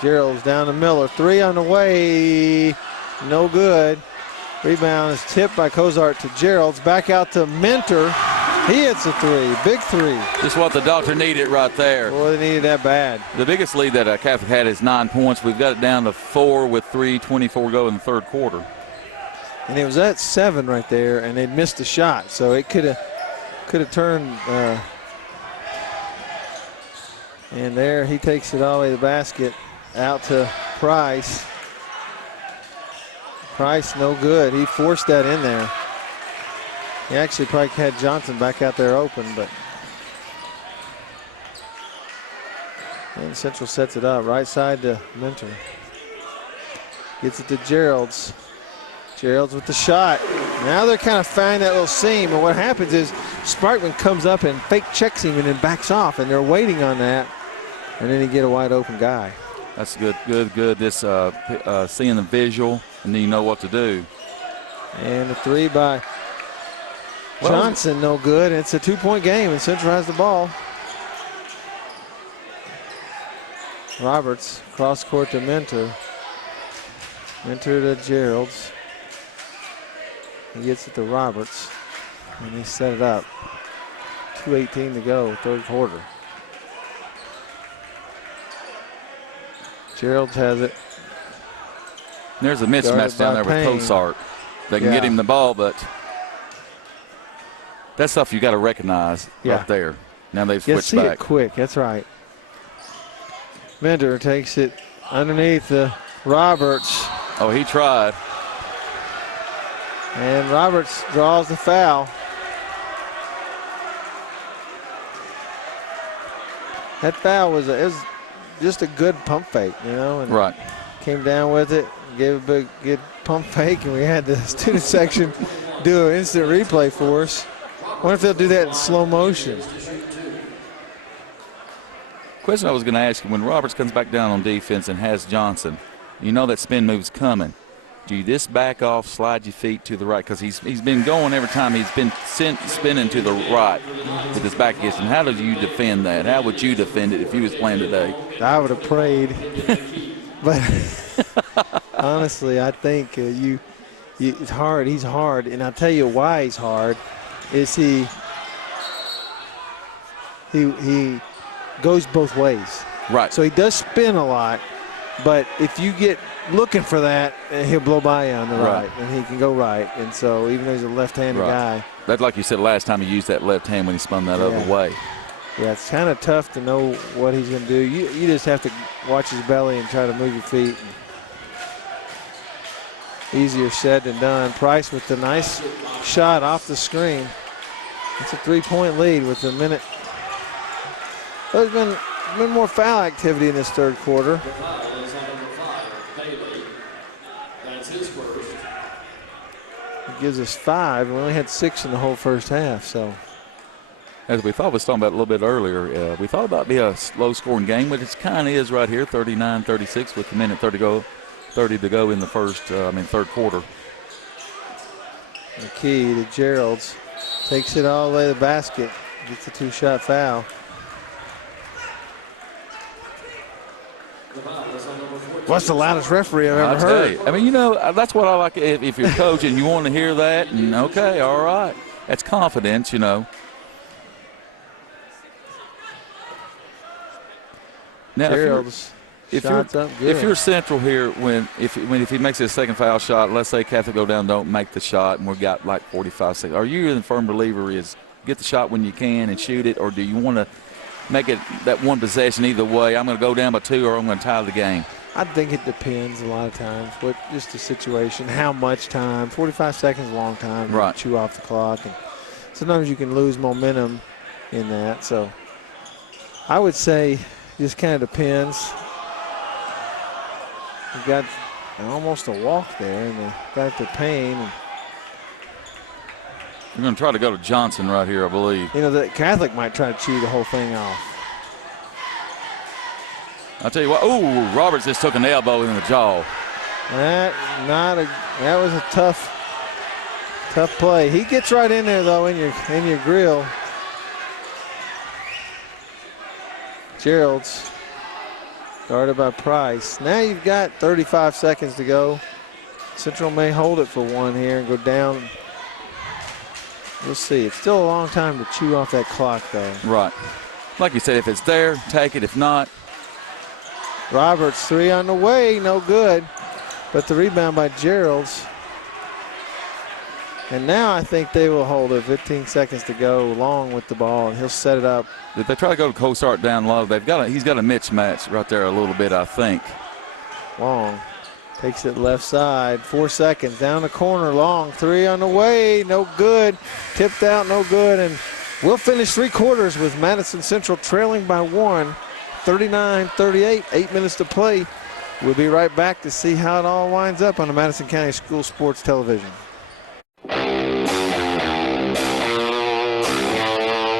Gerald's down to Miller. 3 on the way. No good. Rebound is tipped by Cozart to Gerald's. Back out to Mentor. He hits a 3. Big 3. Just what the doctor needed right there. Boy, they needed that bad. The biggest lead that Catholic had is 9 points. We've got it down to 4 with 3:24 go in the third quarter. And it was at 7 right there, and they'd missed a shot, so it could have turned. And there he takes it all the way to the basket, out to Price. Price no good. He forced that in there. He actually probably had Johnson back out there open, but. And Central sets it up, right side to Mentor. Gets it to Gerald's. Gerald's with the shot. Now they're kind of finding that little seam, and what happens is Sparkman comes up and fake checks him and then backs off, and they're waiting on that, and then you get a wide open guy. That's good. This seeing the visual, and then you know what to do. And the 3 by Johnson, no good. It's a 2-point game, and Central has the ball. Roberts, cross court to Mentor. Mentor to Gerald's. He gets it to Roberts, and he set it up. 2:18 to go, third quarter. Gerald's has it. There's a mismatch down there with Cosart. They can get him the ball, but that's stuff you got to recognize right there. Now they've switched back. It quick, that's right. Mentor takes it underneath Roberts. Oh, he tried. And Roberts draws the foul. That foul was just a good pump fake, you know. And right. Came down with it, gave a big good pump fake, and we had the student section do an instant replay for us. I wonder if they'll do that in slow motion. Question I was going to ask you, when Roberts comes back down on defense and has Johnson, you know that spin move's coming. Do you just back off, slide your feet to the right? Because he's been going every time he's been spinning to the right with his back against him. How did you defend that? How would you defend it if you was playing today? I would have prayed. But honestly, I think it's hard. He's hard. And I'll tell you why he's hard is he goes both ways. Right. So he does spin a lot, but if you get looking for that, he'll blow by you on the right, and he can go right. And so even though he's a left-handed guy. That's like you said last time, he used that left hand when he spun that other way. Yeah, it's kind of tough to know what he's going to do. You just have to watch his belly and try to move your feet. Easier said than done. Price with the nice shot off the screen. It's a 3-point lead with a minute. There's been more foul activity in this third quarter. It gives us 5. We only had 6 in the whole first half. So, as we thought, we was talking about a little bit earlier, we thought about being a low-scoring game, but it kind of is right here, 39-36 with a minute 30 to go in the third quarter. McKee to Gerald's, takes it all the way to the basket, gets a 2-shot foul. What's the loudest referee I've ever heard? I mean, you know, that's what I like. If you're coaching, you want to hear that, and okay, all right. That's confidence, you know. Now, if you're Central here, if he makes his second foul shot, let's say Catholic go down, don't make the shot, and we've got like 45 seconds. Are you in the firm believer is get the shot when you can and shoot it, or do you want to make it that one possession either way? I'm going to go down by 2 or I'm going to tie the game. I think it depends a lot of times. Just the situation, how much time. 45 seconds is a long time to chew off the clock. And sometimes you can lose momentum in that. So I would say just kind of depends. We've got almost a walk there, and they got the pain. We're going to try to go to Johnson right here, I believe. You know, the Catholic might try to chew the whole thing off. I'll tell you what. Ooh, Roberts just took an elbow in the jaw. That was a tough play. He gets right in there though in your grill. Gerald's guarded by Price. Now you've got 35 seconds to go. Central may hold it for one here and go down. We'll see. It's still a long time to chew off that clock though. Right. Like you said, if it's there, take it. If not. Roberts 3 on the way, no good. But the rebound by Gerald's. And now I think they will hold it. 15 seconds to go, Long with the ball, and he'll set it up. If they try to go to Cosart down low, he's got a mismatch right there a little bit, I think. Long takes it left side, 4 seconds, down the corner, Long, 3 on the way, no good. Tipped out, no good, and we'll finish 3 quarters with Madison Central trailing by 1, 39-38, 8 minutes to play. We'll be right back to see how it all winds up on the Madison County School Sports Television.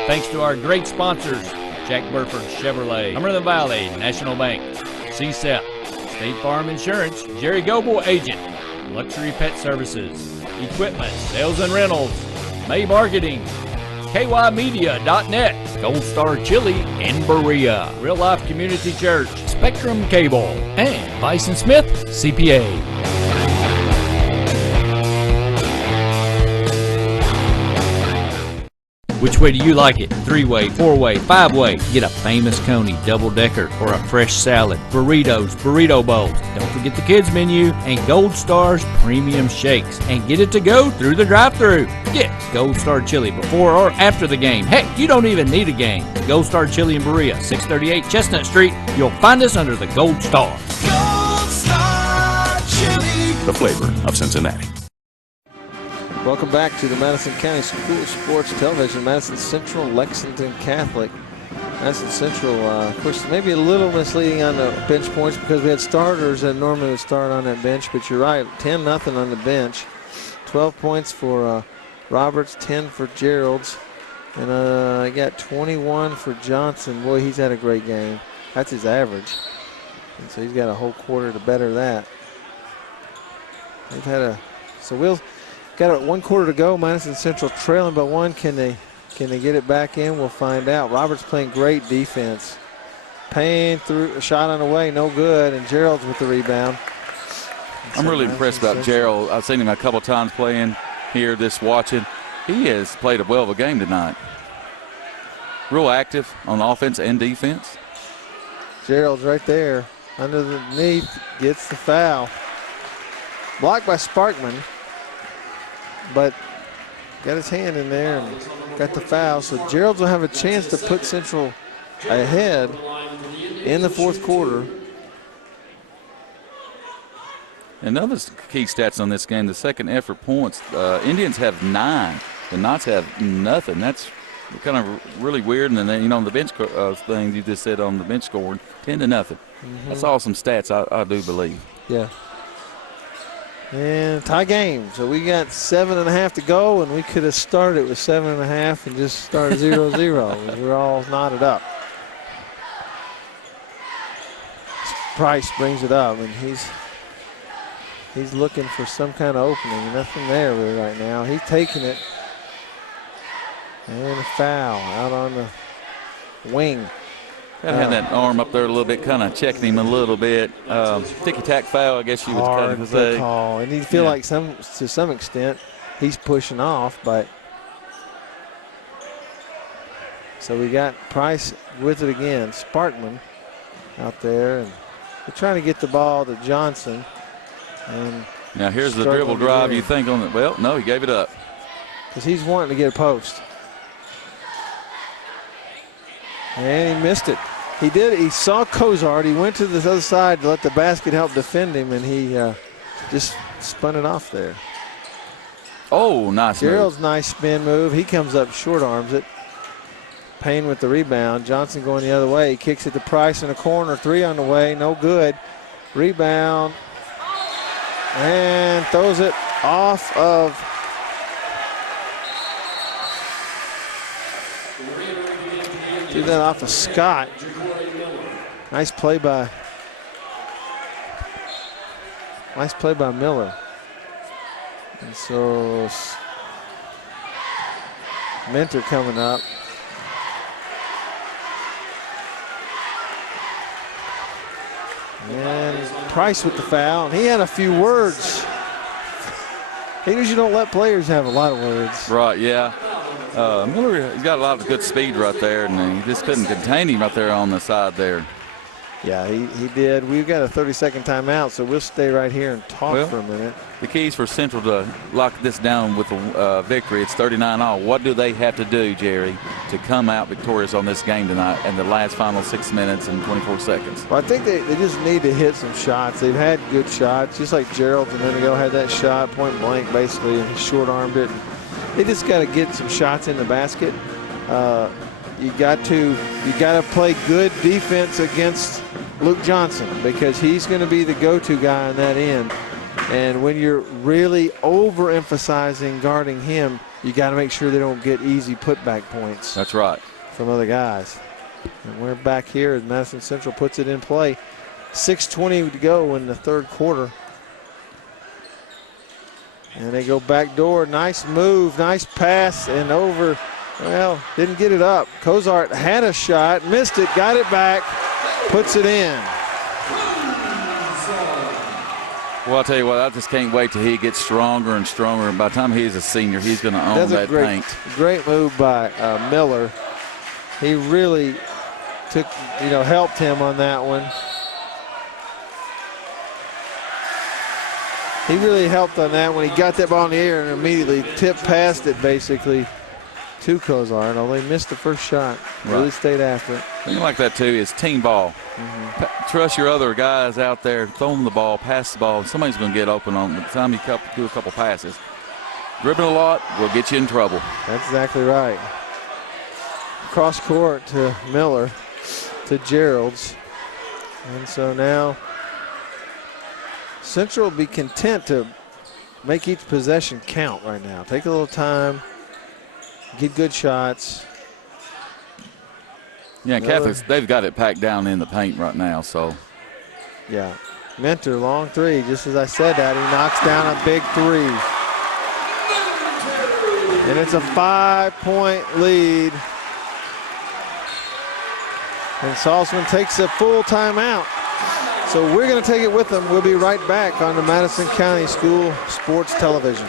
Thanks to our great sponsors, Jack Burford Chevrolet, Summer of the Valley, National Bank, CSEP, State Farm Insurance, Jerry Goble Agent, Luxury Pet Services, Equipment, Sales and Rentals, May Marketing, KYmedia.net, Gold Star Chili in Berea, Real Life Community Church, Spectrum Cable, and Bison Smith CPA. Which way do you like it? 3-way, 4-way, 5-way. Get a Famous Coney double-decker or a fresh salad, burritos, burrito bowls. Don't forget the kids menu and Gold Star's premium shakes. And get it to go through the drive-thru. Get Gold Star Chili before or after the game. Heck, you don't even need a game. Gold Star Chili in Berea, 638 Chestnut Street. You'll find us under the Gold Star. Gold Star Chili. The flavor of Cincinnati. Welcome back to the Madison County School Sports Television. Madison Central, Lexington Catholic. Madison Central, of course, maybe a little misleading on the bench points because we had starters that normally would start on that bench, but you're right, 10-0 on the bench. 12 points for Roberts, 10 for Gerald's, and I got 21 for Johnson. Boy, he's had a great game. That's his average. And so he's got a whole quarter to better that. They've had so we'll got 1 quarter to go. Madison Central trailing by 1. Can they get it back in? We'll find out. Roberts playing great defense. Payne through a shot on the way, no good, and Gerald's with the rebound. I'm really impressed about Gerald. I've seen him a couple times playing here, just watching. He has played a well of a game tonight. Real active on offense and defense. Gerald's right there, underneath, gets the foul. Blocked by Sparkman, but got his hand in there and got the foul. So Gerald's will have a chance to put Central ahead in the 4th quarter. Another key stats on this game, the second effort points. Indians have 9. The Knights have nothing. That's kind of really weird. And then, on the bench thing you just said on the bench scoring, 10-0. That's awesome stats, I do believe. Yeah. And tie game. So we got 7.5 to go, and we could have started with 7.5 and just started 0-0. We're all knotted up. Price brings it up, and he's looking for some kind of opening. Nothing there really right now. He's taking it. And a foul out on the wing. Kind of had that arm up there a little bit, kind of checking him a little bit. Ticky-tack foul, I guess you would kind of say. Call. And you feel like to some extent he's pushing off, but so we got Price with it again. Sparkman out there, and they're trying to get the ball to Johnson. And now here's the dribble drive. You think on it? Well, no, he gave it up because he's wanting to get a post. And he missed it. He did. He saw Cozart. He went to the other side to let the basket help defend him, and he just spun it off there. Oh, nice Gerald's move. nice spin move. He comes up, short arms it. Payne with the rebound. Johnson going the other way. He kicks it to Price in the corner. 3 on the way. No good. Rebound. And throws it off of do that off of Scott. Nice play by Miller. And so Mentor coming up. And Price with the foul. And he had a few words. He usually don't let players have a lot of words. Right, yeah. Miller, he's got a lot of good speed right there, and he just couldn't contain him right there on the side there. Yeah, he did. We've got a 30-second timeout, so we'll stay right here and talk for a minute. The keys for Central to lock this down with a victory, it's 39-all. What do they have to do, Jerry, to come out victorious on this game tonight in the last final 6 minutes and 24 seconds? Well, I think they just need to hit some shots. They've had good shots, just like Gerald a minute ago had that shot, point blank basically, and he short-armed it. They just got to get some shots in the basket. You got to play good defense against Luke Johnson because he's going to be the go-to guy on that end. And when you're really overemphasizing guarding him, you got to make sure they don't get easy putback points. That's right. From other guys. And we're back here as Madison Central puts it in play. 6:20 to go in the 3rd quarter. And they go back door. Nice move, nice pass, and over. Well, didn't get it up. Cozart had a shot, missed it, got it back, puts it in. Well, I'll tell you what, I just can't wait till he gets stronger and stronger. And by the time he's a senior, he's going to own that paint. Great move by Miller. He really took, helped him on that one. He really helped on that when he got that ball in the air and immediately tipped past it basically to Kozart, although he missed the first shot. Really stayed after it. Thing like that, too, is team ball. Trust your other guys out there, throw them the ball, pass the ball. Somebody's going to get open on them. By the time you do a couple passes. Dribbling a lot will get you in trouble. That's exactly right. Cross court to Miller, to Gerald's. And so now Central will be content to make each possession count right now. Take a little time, get good shots. Yeah, Catholics, they've got it packed down in the paint right now, so. Yeah, Mentor, long three. Just as I said that, he knocks down a big three. And it's a 5-point lead. And Salzman takes a full timeout. So we're going to take it with them. We'll be right back on the Madison County School Sports Television.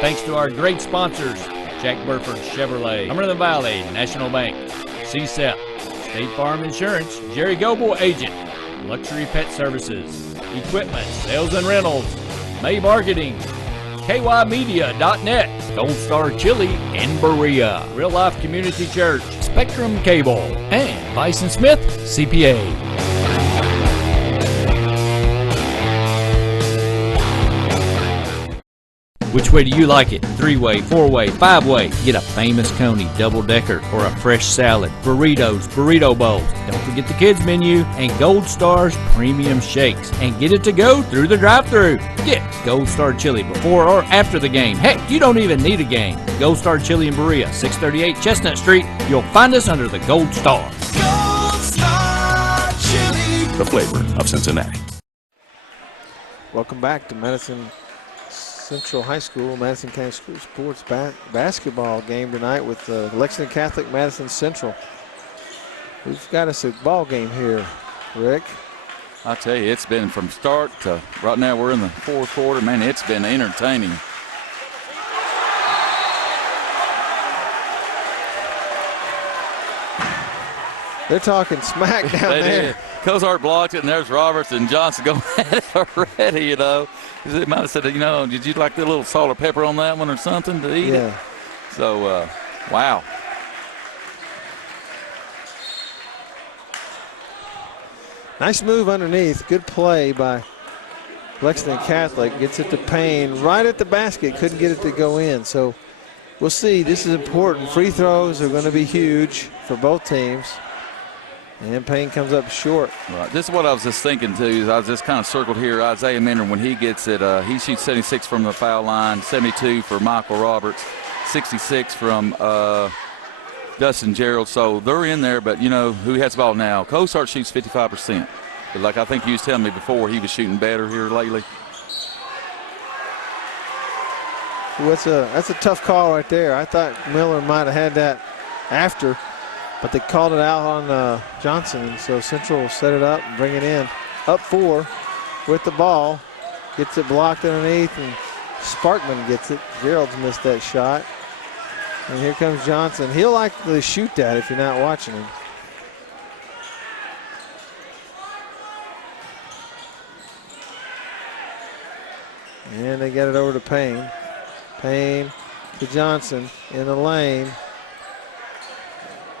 Thanks to our great sponsors, Jack Burford Chevrolet, Cumberland Valley National Bank, CSEP, State Farm Insurance, Jerry Goble Agent, Luxury Pet Services, Equipment, Sales and Rentals, May Marketing, KYmedia.net, Gold Star Chili in Berea, Real Life Community Church, Spectrum Cable, and Bison Smith CPA. Which way do you like it? 3-way, 4-way, 5-way. Get a famous Coney double-decker or a fresh salad, burritos, burrito bowls. Don't forget the kids menu and Gold Star's premium shakes. And get it to go through the drive-thru. Get Gold Star Chili before or after the game. Heck, you don't even need a game. Gold Star Chili in Berea, 638 Chestnut Street. You'll find us under the Gold Star. Gold Star Chili. The flavor of Cincinnati. Welcome back to Madison Central High School, Madison County School Sports basketball game tonight with Lexington Catholic, Madison Central. We've got us a ball game here, Rick. I tell you, it's been from start to right now we're in the fourth quarter. Man, it's been entertaining. They're talking smack down there. Kozart blocked it, and there's Roberts and Johnson going at it already, you know. They might have said, you know, did you like the little salt or pepper on that one or something to eat it? So, wow. Nice move underneath. Good play by Lexington Catholic. Gets it to Payne right at the basket. Couldn't get it to go in. So we'll see. This is important. Free throws are going to be huge for both teams. And Payne comes up short. Right. This is what I was just thinking, too. Is I was just kind of circled here. Isaiah Minner, when he gets it, he shoots 76 from the foul line, 72 for Michael Roberts, 66 from Dustin Gerald. So they're in there, but, you know, who has the ball now? Kozart shoots 55%. But like I think you was telling me before, he was shooting better here lately. That's a tough call right there. I thought Miller might have had that after. But they called it out on Johnson, and so Central will set it up and bring it in. Up 4 with the ball. Gets it blocked underneath, and Sparkman gets it. Gerald's missed that shot. And here comes Johnson. He'll likely shoot that if you're not watching him. And they get it over to Payne. Payne to Johnson in the lane.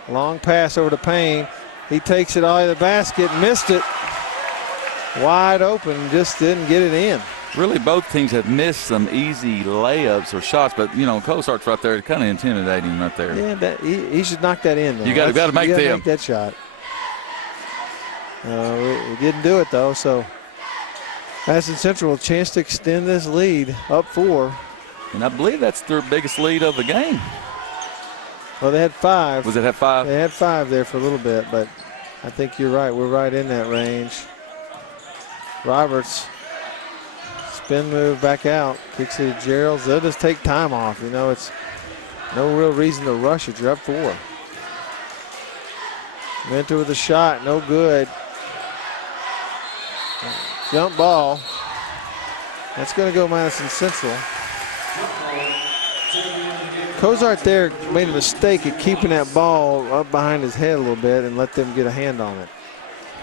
Long pass over to Payne. He takes it all to the basket, missed it. Wide open, just didn't get it in. Really, both teams have missed some easy layups or shots, but, you know, Kozart's right there, kind of intimidating right there. Yeah, he should knock that in, though. You got to make them. Make that shot. We didn't do it, though, so Madison Central a chance to extend this lead up 4. And I believe that's their biggest lead of the game. Well, they had 5. Was it at 5? They had 5 there for a little bit, but I think you're right. We're right in that range. Roberts, spin move back out. Kicks it to Gerald. They'll just take time off. You know, it's no real reason to rush it. You're up 4. Mentor with a shot, no good. Jump ball. That's going to go Madison Central. Cozart there made a mistake at keeping that ball up behind his head a little bit and let them get a hand on it.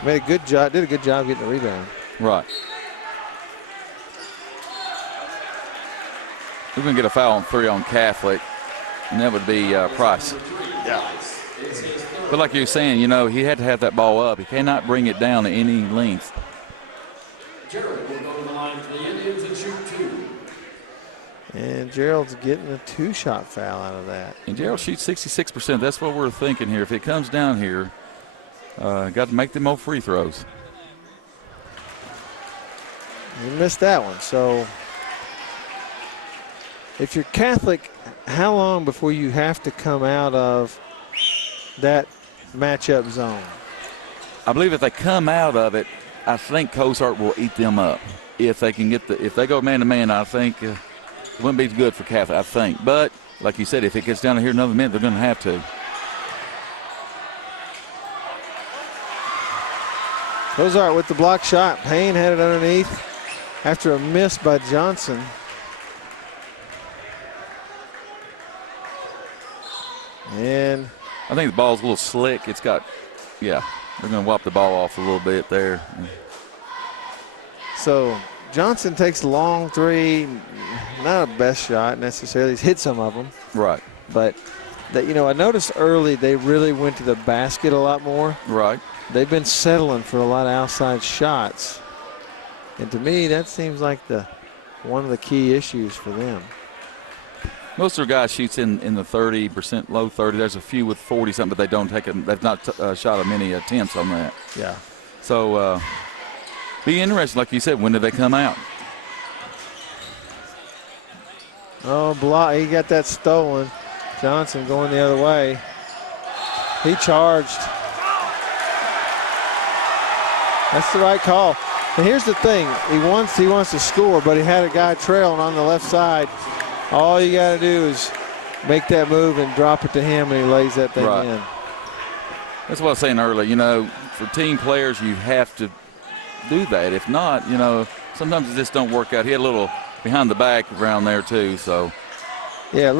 Made a good job, did a good job getting the rebound. Right. We're going to get a foul on 3 on Catholic, and that would be Price. Yeah. But like you were saying, you know, he had to have that ball up. He cannot bring it down to any length. Gerald will go to the line for the Indians and shoot 2. And Gerald's getting a 2-shot foul out of that. And Gerald shoots 66%. That's what we're thinking here. If it comes down here, got to make them more free throws. You missed that one. So if you're Catholic, how long before you have to come out of that matchup zone? I believe if they come out of it, I think Cozart will eat them up. If they can get if they go man to man, I think it wouldn't be good for Catholic, I think. But like you said, if it gets down to here another minute, they're going to have to. Cozart with the block shot. Payne had it underneath after a miss by Johnson. And I think the ball's a little slick. It's got, yeah, they're going to wipe the ball off a little bit there. So Johnson takes a long 3, not a best shot necessarily. He's hit some of them. Right. But, that, you know, I noticed early they really went to the basket a lot more. Right. They've been settling for a lot of outside shots. And to me, that seems like one of the key issues for them. Most of their guys shoots in the 30%, low 30. There's a few with 40-something, but they don't take it. They've not shot many attempts on that. Yeah. So be interesting, like you said, when do they come out? Oh, block. He got that stolen. Johnson going the other way. He charged. That's the right call. And here's the thing. He wants to score, but he had a guy trailing on the left side. All you got to do is make that move and drop it to him, and he lays that thing in. That's what I was saying earlier. You know, for team players, you have to do that. If not, you know, sometimes it just don't work out. He had a little behind the back around there too. So yeah,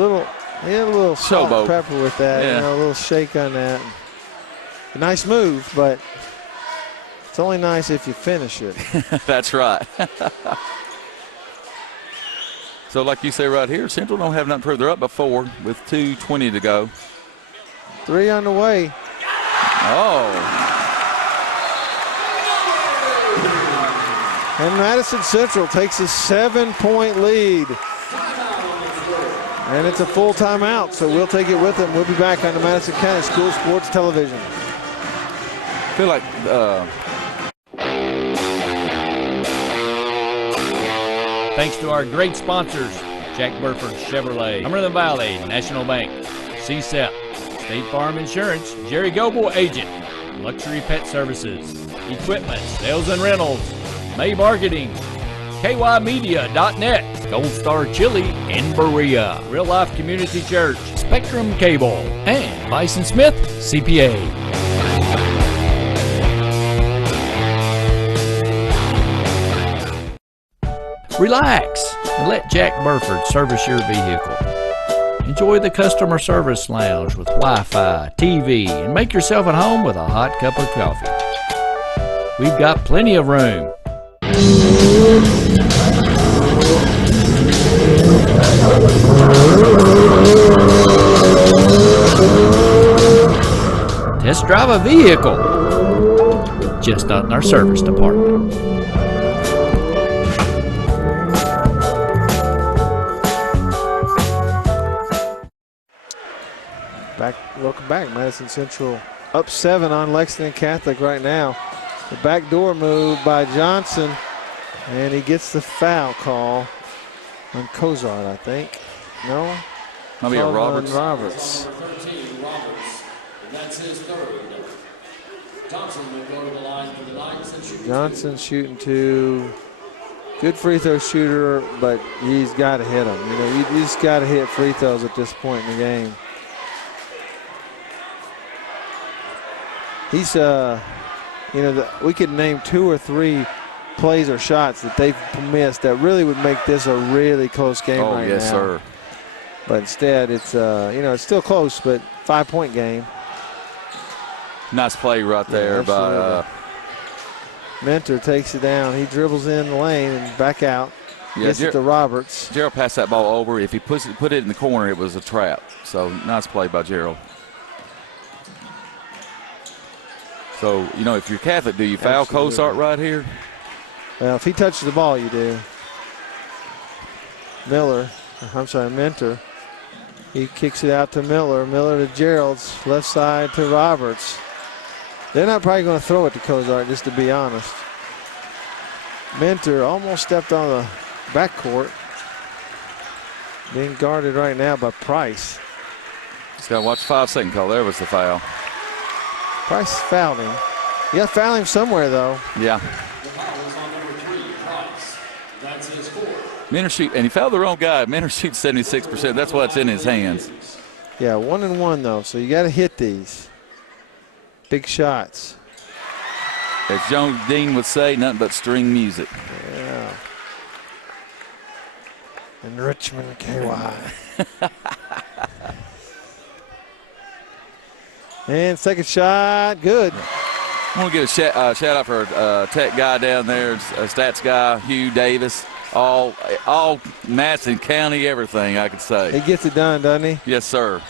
he had a little salt and pepper with that. Yeah. You know, a little shake on that. A nice move, but it's only nice if you finish it. That's right. So like you say right here, Central don't have nothing to prove. They're up by 4 with 2:20 to go. 3 on the way. Oh. And Madison Central takes a 7-point lead. And it's a full timeout, so we'll take it with them. We'll be back on the Madison County School Sports Television. I feel like Thanks to our great sponsors, Jack Burford Chevrolet, Cumberland Valley National Bank, CSEP, State Farm Insurance, Jerry Goble Agent, Luxury Pet Services, Equipment, Sales and Rentals, May Marketing, KYmedia.net, Gold Star Chili in Berea, Real Life Community Church, Spectrum Cable, and Bison Smith CPA. Relax and let Jack Burford service your vehicle. Enjoy the customer service lounge with Wi-Fi, TV, and make yourself at home with a hot cup of coffee. We've got plenty of room. Test drive a vehicle, just not in our service department. Welcome back. Madison Central up 7 on Lexington Catholic right now. The backdoor move by Johnson, and he gets the foul call on Cozart, I think. No? Maybe a Roberts. Roberts. Number 13, Roberts. And that's his 3rd. Johnson will go to the line for the Knights and shoot. Johnson shooting 2. Good free throw shooter, but he's got to hit them. You know, you just got to hit free throws at this point in the game. he's, we could name 2 or 3 plays or shots that they've missed that really would make this a really close game right now. Oh, yes, sir. But instead, it's, it's still close, but 5-point game. Nice play right there by Mentor takes it down. He dribbles in the lane and back out. Gets it to Roberts. Gerald passed that ball over. If he put it in the corner, it was a trap. So nice play by Gerald. So, if you're Catholic, do you foul Cozart right here? Well, if he touches the ball, you do. Mentor. He kicks it out to Miller. Miller to Gerald's. Left side to Roberts. They're not probably going to throw it to Cozart, just to be honest. Mentor almost stepped on the backcourt. Being guarded right now by Price. Just got to watch the 5-second call. There was the foul. Price fouled him. You got to foul him somewhere, though. Yeah. The foul is on number 3, Price. That's his 4th. Minter shoot, and he fouled the wrong guy. Minter shoots 76%. That's what's in his hands. Yeah, 1-1 though, so you got to hit these big shots. As Jones Dean would say, nothing but string music. Yeah. And Richmond, KY. And second shot, good. I want to give a shout out for a tech guy down there, a stats guy, Hugh Davis. All Madison County, everything, I could say. He gets it done, doesn't he? Yes, sir.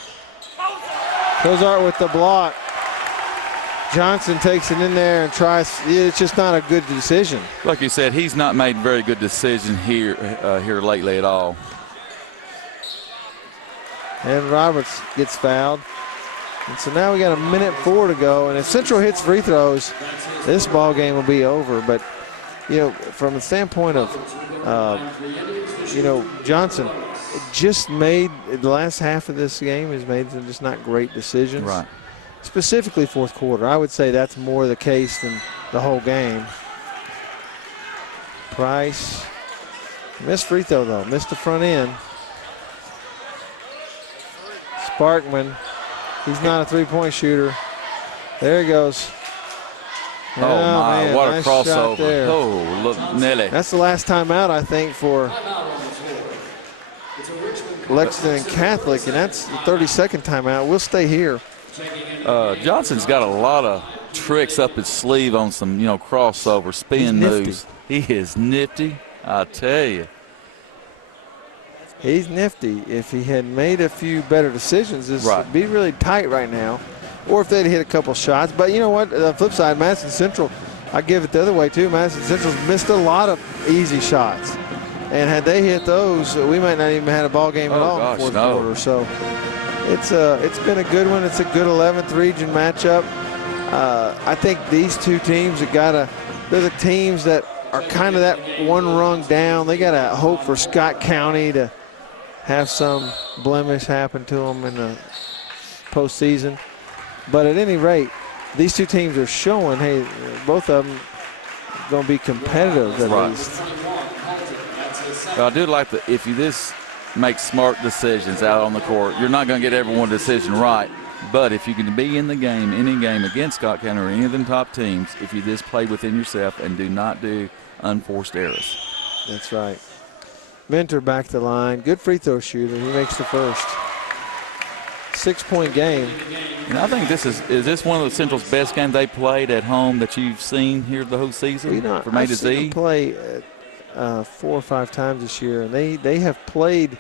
Cozart with the block. Johnson takes it in there and tries. It's just not a good decision. Like you said, he's not made a very good decision here lately at all. And Roberts gets fouled. And so now we got 1:04 to go. And if Central hits free throws, this ball game will be over. But, from the standpoint of, Johnson just made the last half of this game has made some just not great decisions. Right. Specifically fourth quarter. I would say that's more the case than the whole game. Price missed free throw though, missed the front end. Sparkman, he's not a three-point shooter. There he goes. Oh my, man, what nice a crossover. there. Oh, look, Nelly. That's the last time out, I think, for Lexington and Catholic, and that's the 32nd timeout. We'll stay here. Johnson's got a lot of tricks up his sleeve on some, crossover spin moves. He is nifty, I tell you. He's nifty. If he had made a few better decisions, this would be really tight right now. Or if they'd hit a couple shots. But you know what? The flip side, Madison Central, I give it the other way too. Madison Central's missed a lot of easy shots. And had they hit those, we might not even have had a ball game at all in the fourth quarter. So it's been a good one. It's a good 11th region matchup. I think these two teams have got to, they're the teams that are kind of that one rung down. They got to hope for Scott County to have some blemish happen to them in the postseason. But at any rate, these two teams are showing, hey, both of them going to be competitive at least. Well, I do like if you just make smart decisions out on the court, you're not going to get every one decision right. But if you can be in the game, any game against Scott County or any of them top teams, if you just play within yourself and do not do unforced errors. That's right. Mentor back to the line. Good free throw shooter. He makes the first. 6-point game. And I think is this one of the Central's best games they played at home that you've seen here the whole season from A to Z? I've seen them play 4 or 5 times this year, and they have played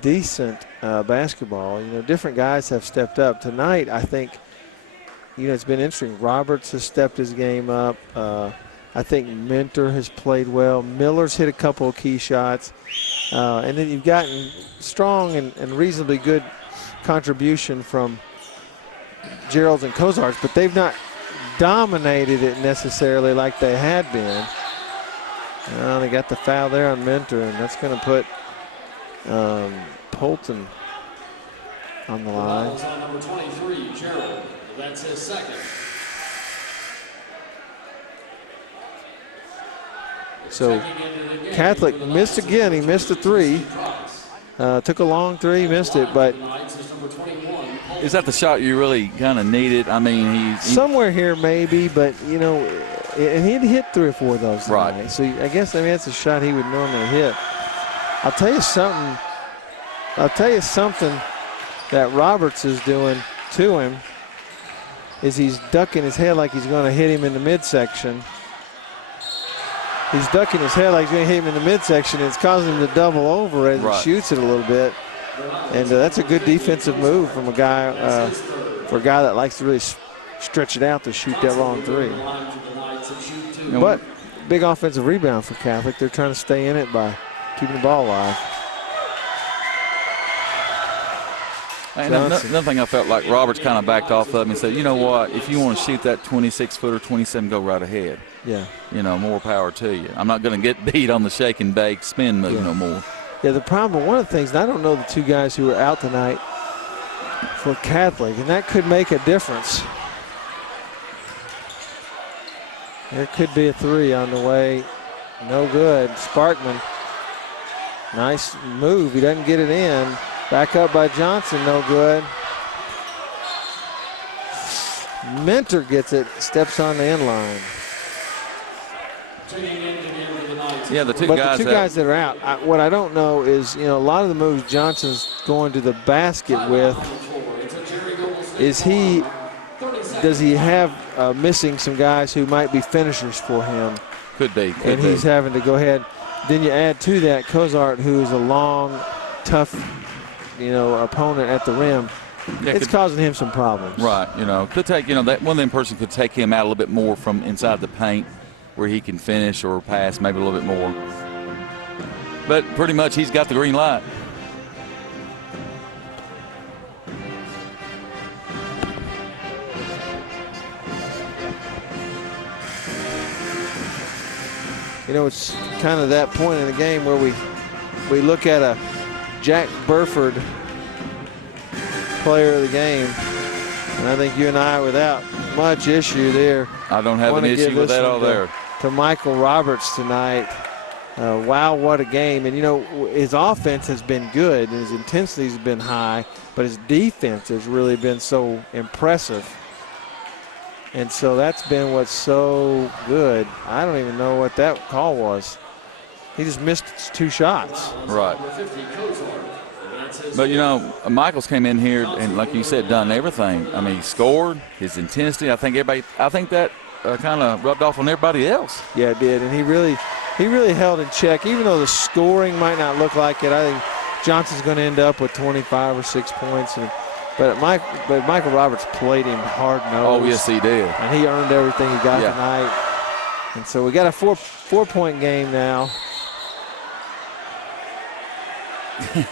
decent basketball. Different guys have stepped up. Tonight, I think, it's been interesting. Roberts has stepped his game up. I think Mentor has played well. Miller's hit a couple of key shots. And then you've gotten strong and reasonably good contribution from Gerald's and Cozart's, but they've not dominated it necessarily like they had been. They got the foul there on Mentor, and that's going to put Polton on the line. On number 23, Gerald. That's his second. So Catholic missed again. He missed a 3. Took a long three, missed it, but Is that the shot you really kind of needed? I mean, he somewhere here maybe, but, you know, and he'd hit 3 or 4 of those tonight. Right. So I guess, I mean, that's a shot he would normally hit. I'll tell you something that Roberts is doing to him is he's ducking his head like he's going to hit him in the midsection. He's ducking his head like he's going to hit him in the midsection, and it's causing him to double over as he shoots it a little bit. And that's a good defensive move from a guy, for a guy that likes to really stretch it out to shoot that long three. But big offensive rebound for Catholic. They're trying to stay in it by keeping the ball alive. And another thing, I felt like Roberts kind of backed off of him and said, you know what, if you want to shoot that 26-footer, 27, go right ahead. Yeah. You know, more power to you. I'm not going to get beat on the shake and bake spin move no more. Yeah, the problem, one of the things, and I don't know the 2 guys who are out tonight for Catholic, and that could make a difference. There could be a 3 on the way. No good. Sparkman, nice move. He doesn't get it in. Back up by Johnson, no good. Mentor gets it, steps on the end line. Yeah, the two guys that are out, what I don't know is, you know, a lot of the moves Johnson's going to the basket with, does he have missing some guys who might be finishers for him? Could be. And he's having to go ahead. Then you add to that Cozart, who is a long, tough, you know, opponent at the rim. Yeah, it's causing him some problems. Right, you know, could take, you know, that one of them person could take him out a little bit more from inside the paint where he can finish or pass maybe a little bit more. But pretty much he's got the green light. You know, it's kind of that point in the game where we look at a Jack Burford player of the game, and I think you and I, without much issue there, I don't have an issue with that all there. To Michael Roberts tonight. Wow, what a game. And, you know, his offense has been good, and his intensity has been high, but his defense has really been so impressive. And so that's been what's so good. I don't even know what that call was. He just missed 2 shots. Right. But, you know, Michaels came in here and, like you said, done everything. I mean, he scored, his intensity. I think that kind of rubbed off on everybody else. Yeah, it did. And he really held in check. Even though the scoring might not look like it, I think Johnson's going to end up with 25 or 6 points. But Michael Roberts played him hard-nosed. Oh, yes, he did. And he earned everything he got tonight. And so we got a four-point game now. Got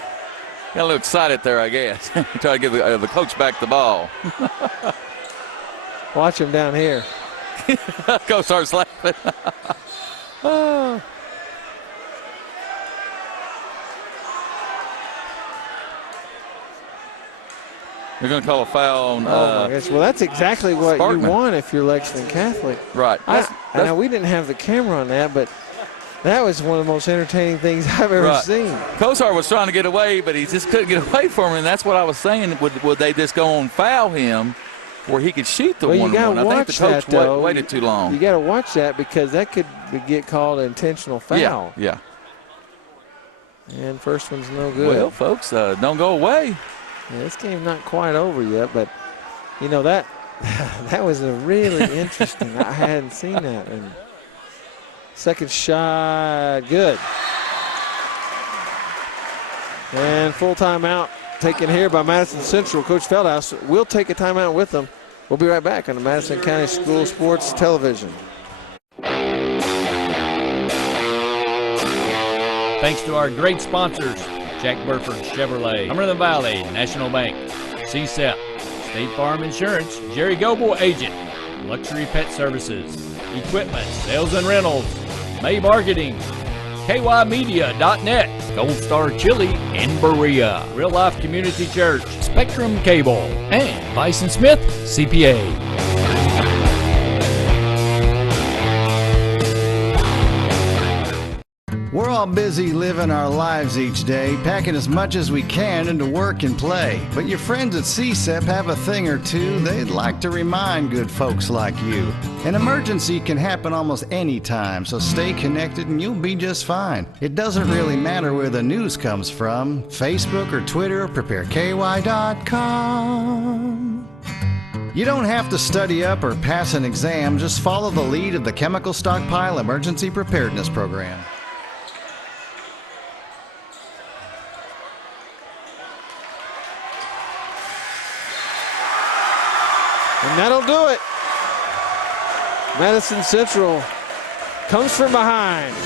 a little excited there, I guess. Try to give the coach back the ball. Watch him down here. Coach starts laughing. Oh. They're going to call a foul on. Oh my gosh! Well, that's exactly what Sparkman. You want if you're Lexington Catholic. Right. Now we didn't have the camera on that, but that was one of the most entertaining things I've ever seen. Kosar was trying to get away, but he just couldn't get away from him. And that's what I was saying. Would they just go and foul him where he could shoot the 1-1? I think the coach waited too long. You got to watch that because that could get called an intentional foul. Yeah. And first one's no good. Well, folks, don't go away. Yeah, this game's not quite over yet, but you know that was a really interesting. I hadn't seen that. And second shot, good. And full timeout taken here by Madison Central. Coach Feldhouse will take a timeout with them. We'll be right back on the Madison County School Sports Television. Thanks to our great sponsors, Jack Burford Chevrolet, Cumberland Valley National Bank, CSEP, State Farm Insurance, Jerry Goebel Agent, Luxury Pet Services, Equipment, Sales and Rentals, May Marketing, KYmedia.net, Gold Star Chili in Berea, Real Life Community Church, Spectrum Cable, and Bison Smith CPA. We're all all busy living our lives each day, packing as much as we can into work and play. But your friends at CSEP have a thing or two they'd like to remind good folks like you. An emergency can happen almost any time, so stay connected and you'll be just fine. It doesn't really matter where the news comes from, Facebook or Twitter, prepareky.com. You don't have to study up or pass an exam, just follow the lead of the Chemical Stockpile Emergency Preparedness Program. And that'll do it. Madison Central comes from behind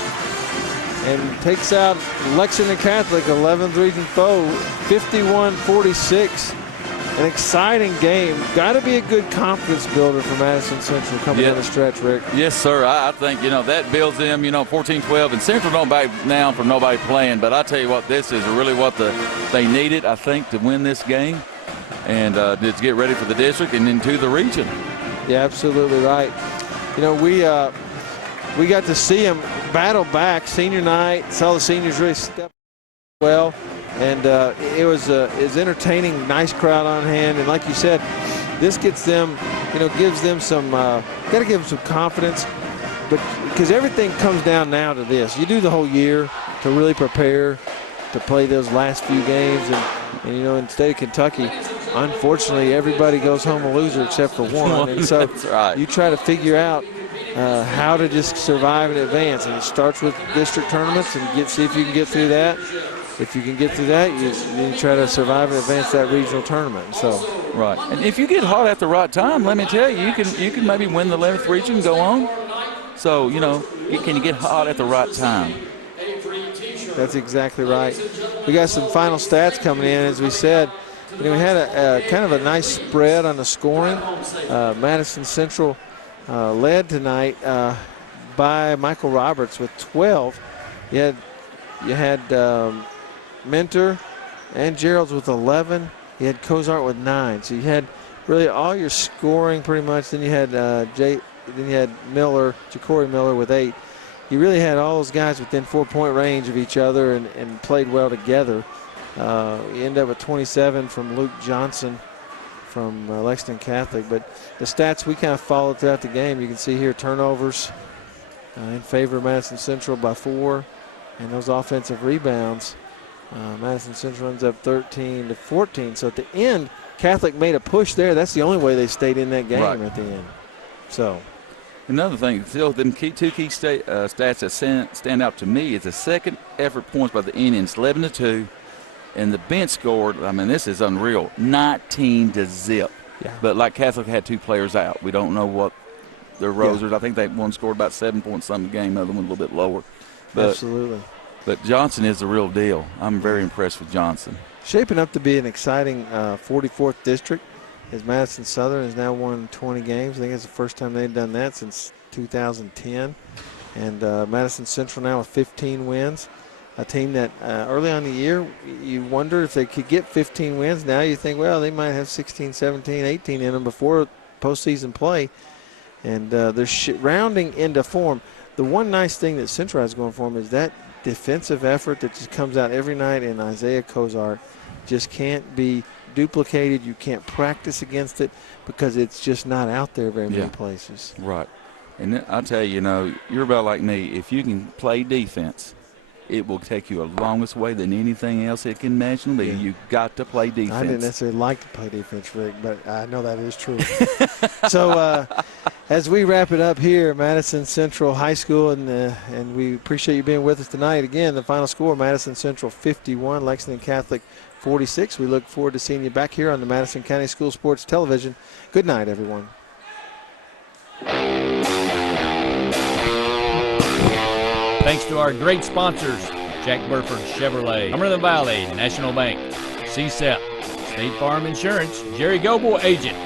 and takes out Lexington Catholic, 11th region foe, 51-46. An exciting game. Got to be a good confidence builder for Madison Central coming down the stretch, Rick. Yes, sir. I think, that builds them, 14-12. And Central don't back down from nobody playing. But I tell you what, this is really what they needed, I think, to win this game. And to get ready for the district and into the region. Yeah, absolutely right. We got to see them battle back senior night. Saw the seniors really step well. And it was entertaining, nice crowd on hand. And like you said, this gets them, gives them some, got to give them some confidence. But because everything comes down now to this. You do the whole year to really prepare to play those last few games. And in the state of Kentucky, unfortunately, everybody goes home a loser except for one. And so That's right. You try to figure out how to just survive and advance. And it starts with district tournaments and see if you can get through that. If you can get through that, you try to survive and advance that regional tournament. So, right. And if you get hot at the right time, let me tell you, you can maybe win the 11th region and go on. So, can you get hot at the right time? That's exactly right. We got some final stats coming in. As we said, we had a kind of a nice spread on the scoring. Madison Central led tonight by Michael Roberts with 12. You had Mentor and Gerald's with 11. You had Cozart with 9. So you had really all your scoring pretty much. Then you had Miller, Ja'Cory Miller with 8. You really had all those guys within 4-point range of each other and played well together. You end up with 27 from Luke Johnson from Lexington Catholic. But the stats we kind of followed throughout the game, you can see here turnovers in favor of Madison Central by 4. And those offensive rebounds, Madison Central ends up 13-14. So at the end, Catholic made a push there. That's the only way they stayed in that game at the end. So another thing, still, two key stats that stand out to me is the second effort points by the Indians, 11-2, and the bench scored. I mean, this is unreal, 19-0. Yeah. But like Catholic had 2 players out. We don't know what their rosers. I think one scored about 7 points some game, the other one a little bit lower. But, absolutely. But Johnson is the real deal. I'm very impressed with Johnson. Shaping up to be an exciting 44th district, as Madison Southern has now won 20 games. I think it's the first time they've done that since 2010. And Madison Central now with 15 wins. A team that early on in the year, you wonder if they could get 15 wins. Now you think, well, they might have 16, 17, 18 in them before postseason play. And they're rounding into form. The one nice thing that Central has going for them is that defensive effort that just comes out every night in Isaiah Cozart just can't be duplicated. You can't practice against it because it's just not out there very many places. Right. And I'll tell you, you're about like me. If you can play defense, it will take you a longest way than anything else it can imaginably. Yeah. You've got to play defense. I didn't necessarily like to play defense, Rick, but I know that is true. So as we wrap it up here, Madison Central High School, and we appreciate you being with us tonight. Again, the final score, Madison Central 51, Lexington Catholic 46. We look forward to seeing you back here on the Madison County School Sports Television. Good night, everyone. Thanks to our great sponsors, Jack Burford Chevrolet, Cumberland Valley National Bank, CSEP, State Farm Insurance, Jerry Goble Agent,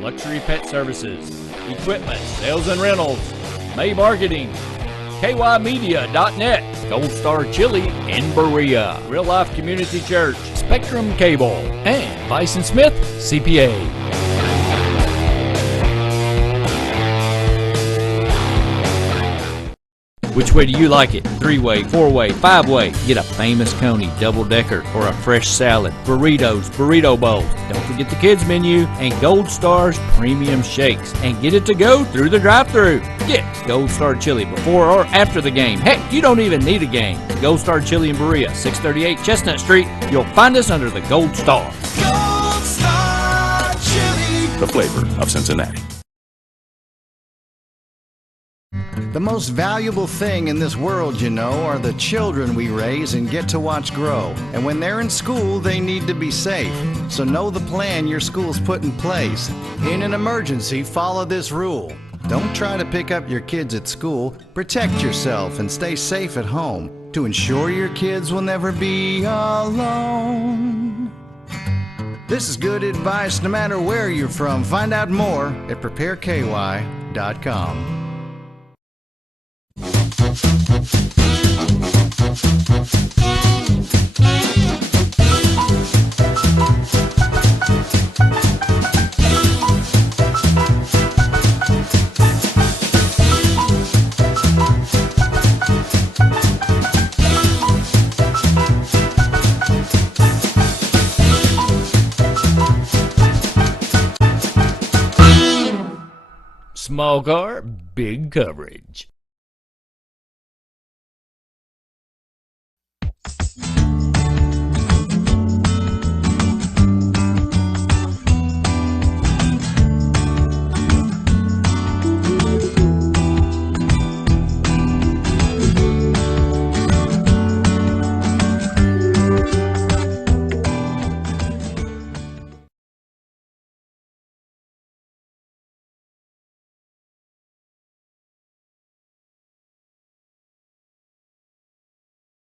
Luxury Pet Services, Equipment, Sales and Rentals, May Marketing, KYmedia.net, Gold Star Chili in Berea, Real Life Community Church, Spectrum Cable, and Bison Smith CPA. Which way do you like it? 3-way, 4-way, 5-way. Get a famous Coney double-decker or a fresh salad, burritos, burrito bowls. Don't forget the kids menu and Gold Star's premium shakes. And get it to go through the drive-thru. Get Gold Star Chili before or after the game. Heck, you don't even need a game. Gold Star Chili in Berea, 638 Chestnut Street. You'll find us under the Gold Star. Gold Star Chili. The flavor of Cincinnati. The most valuable thing in this world, you know, are the children we raise and get to watch grow. And when they're in school, they need to be safe. So know the plan your school's put in place. In an emergency, follow this rule. Don't try to pick up your kids at school. Protect yourself and stay safe at home to ensure your kids will never be alone. This is good advice no matter where you're from. Find out more at prepareky.com. Small car, big coverage.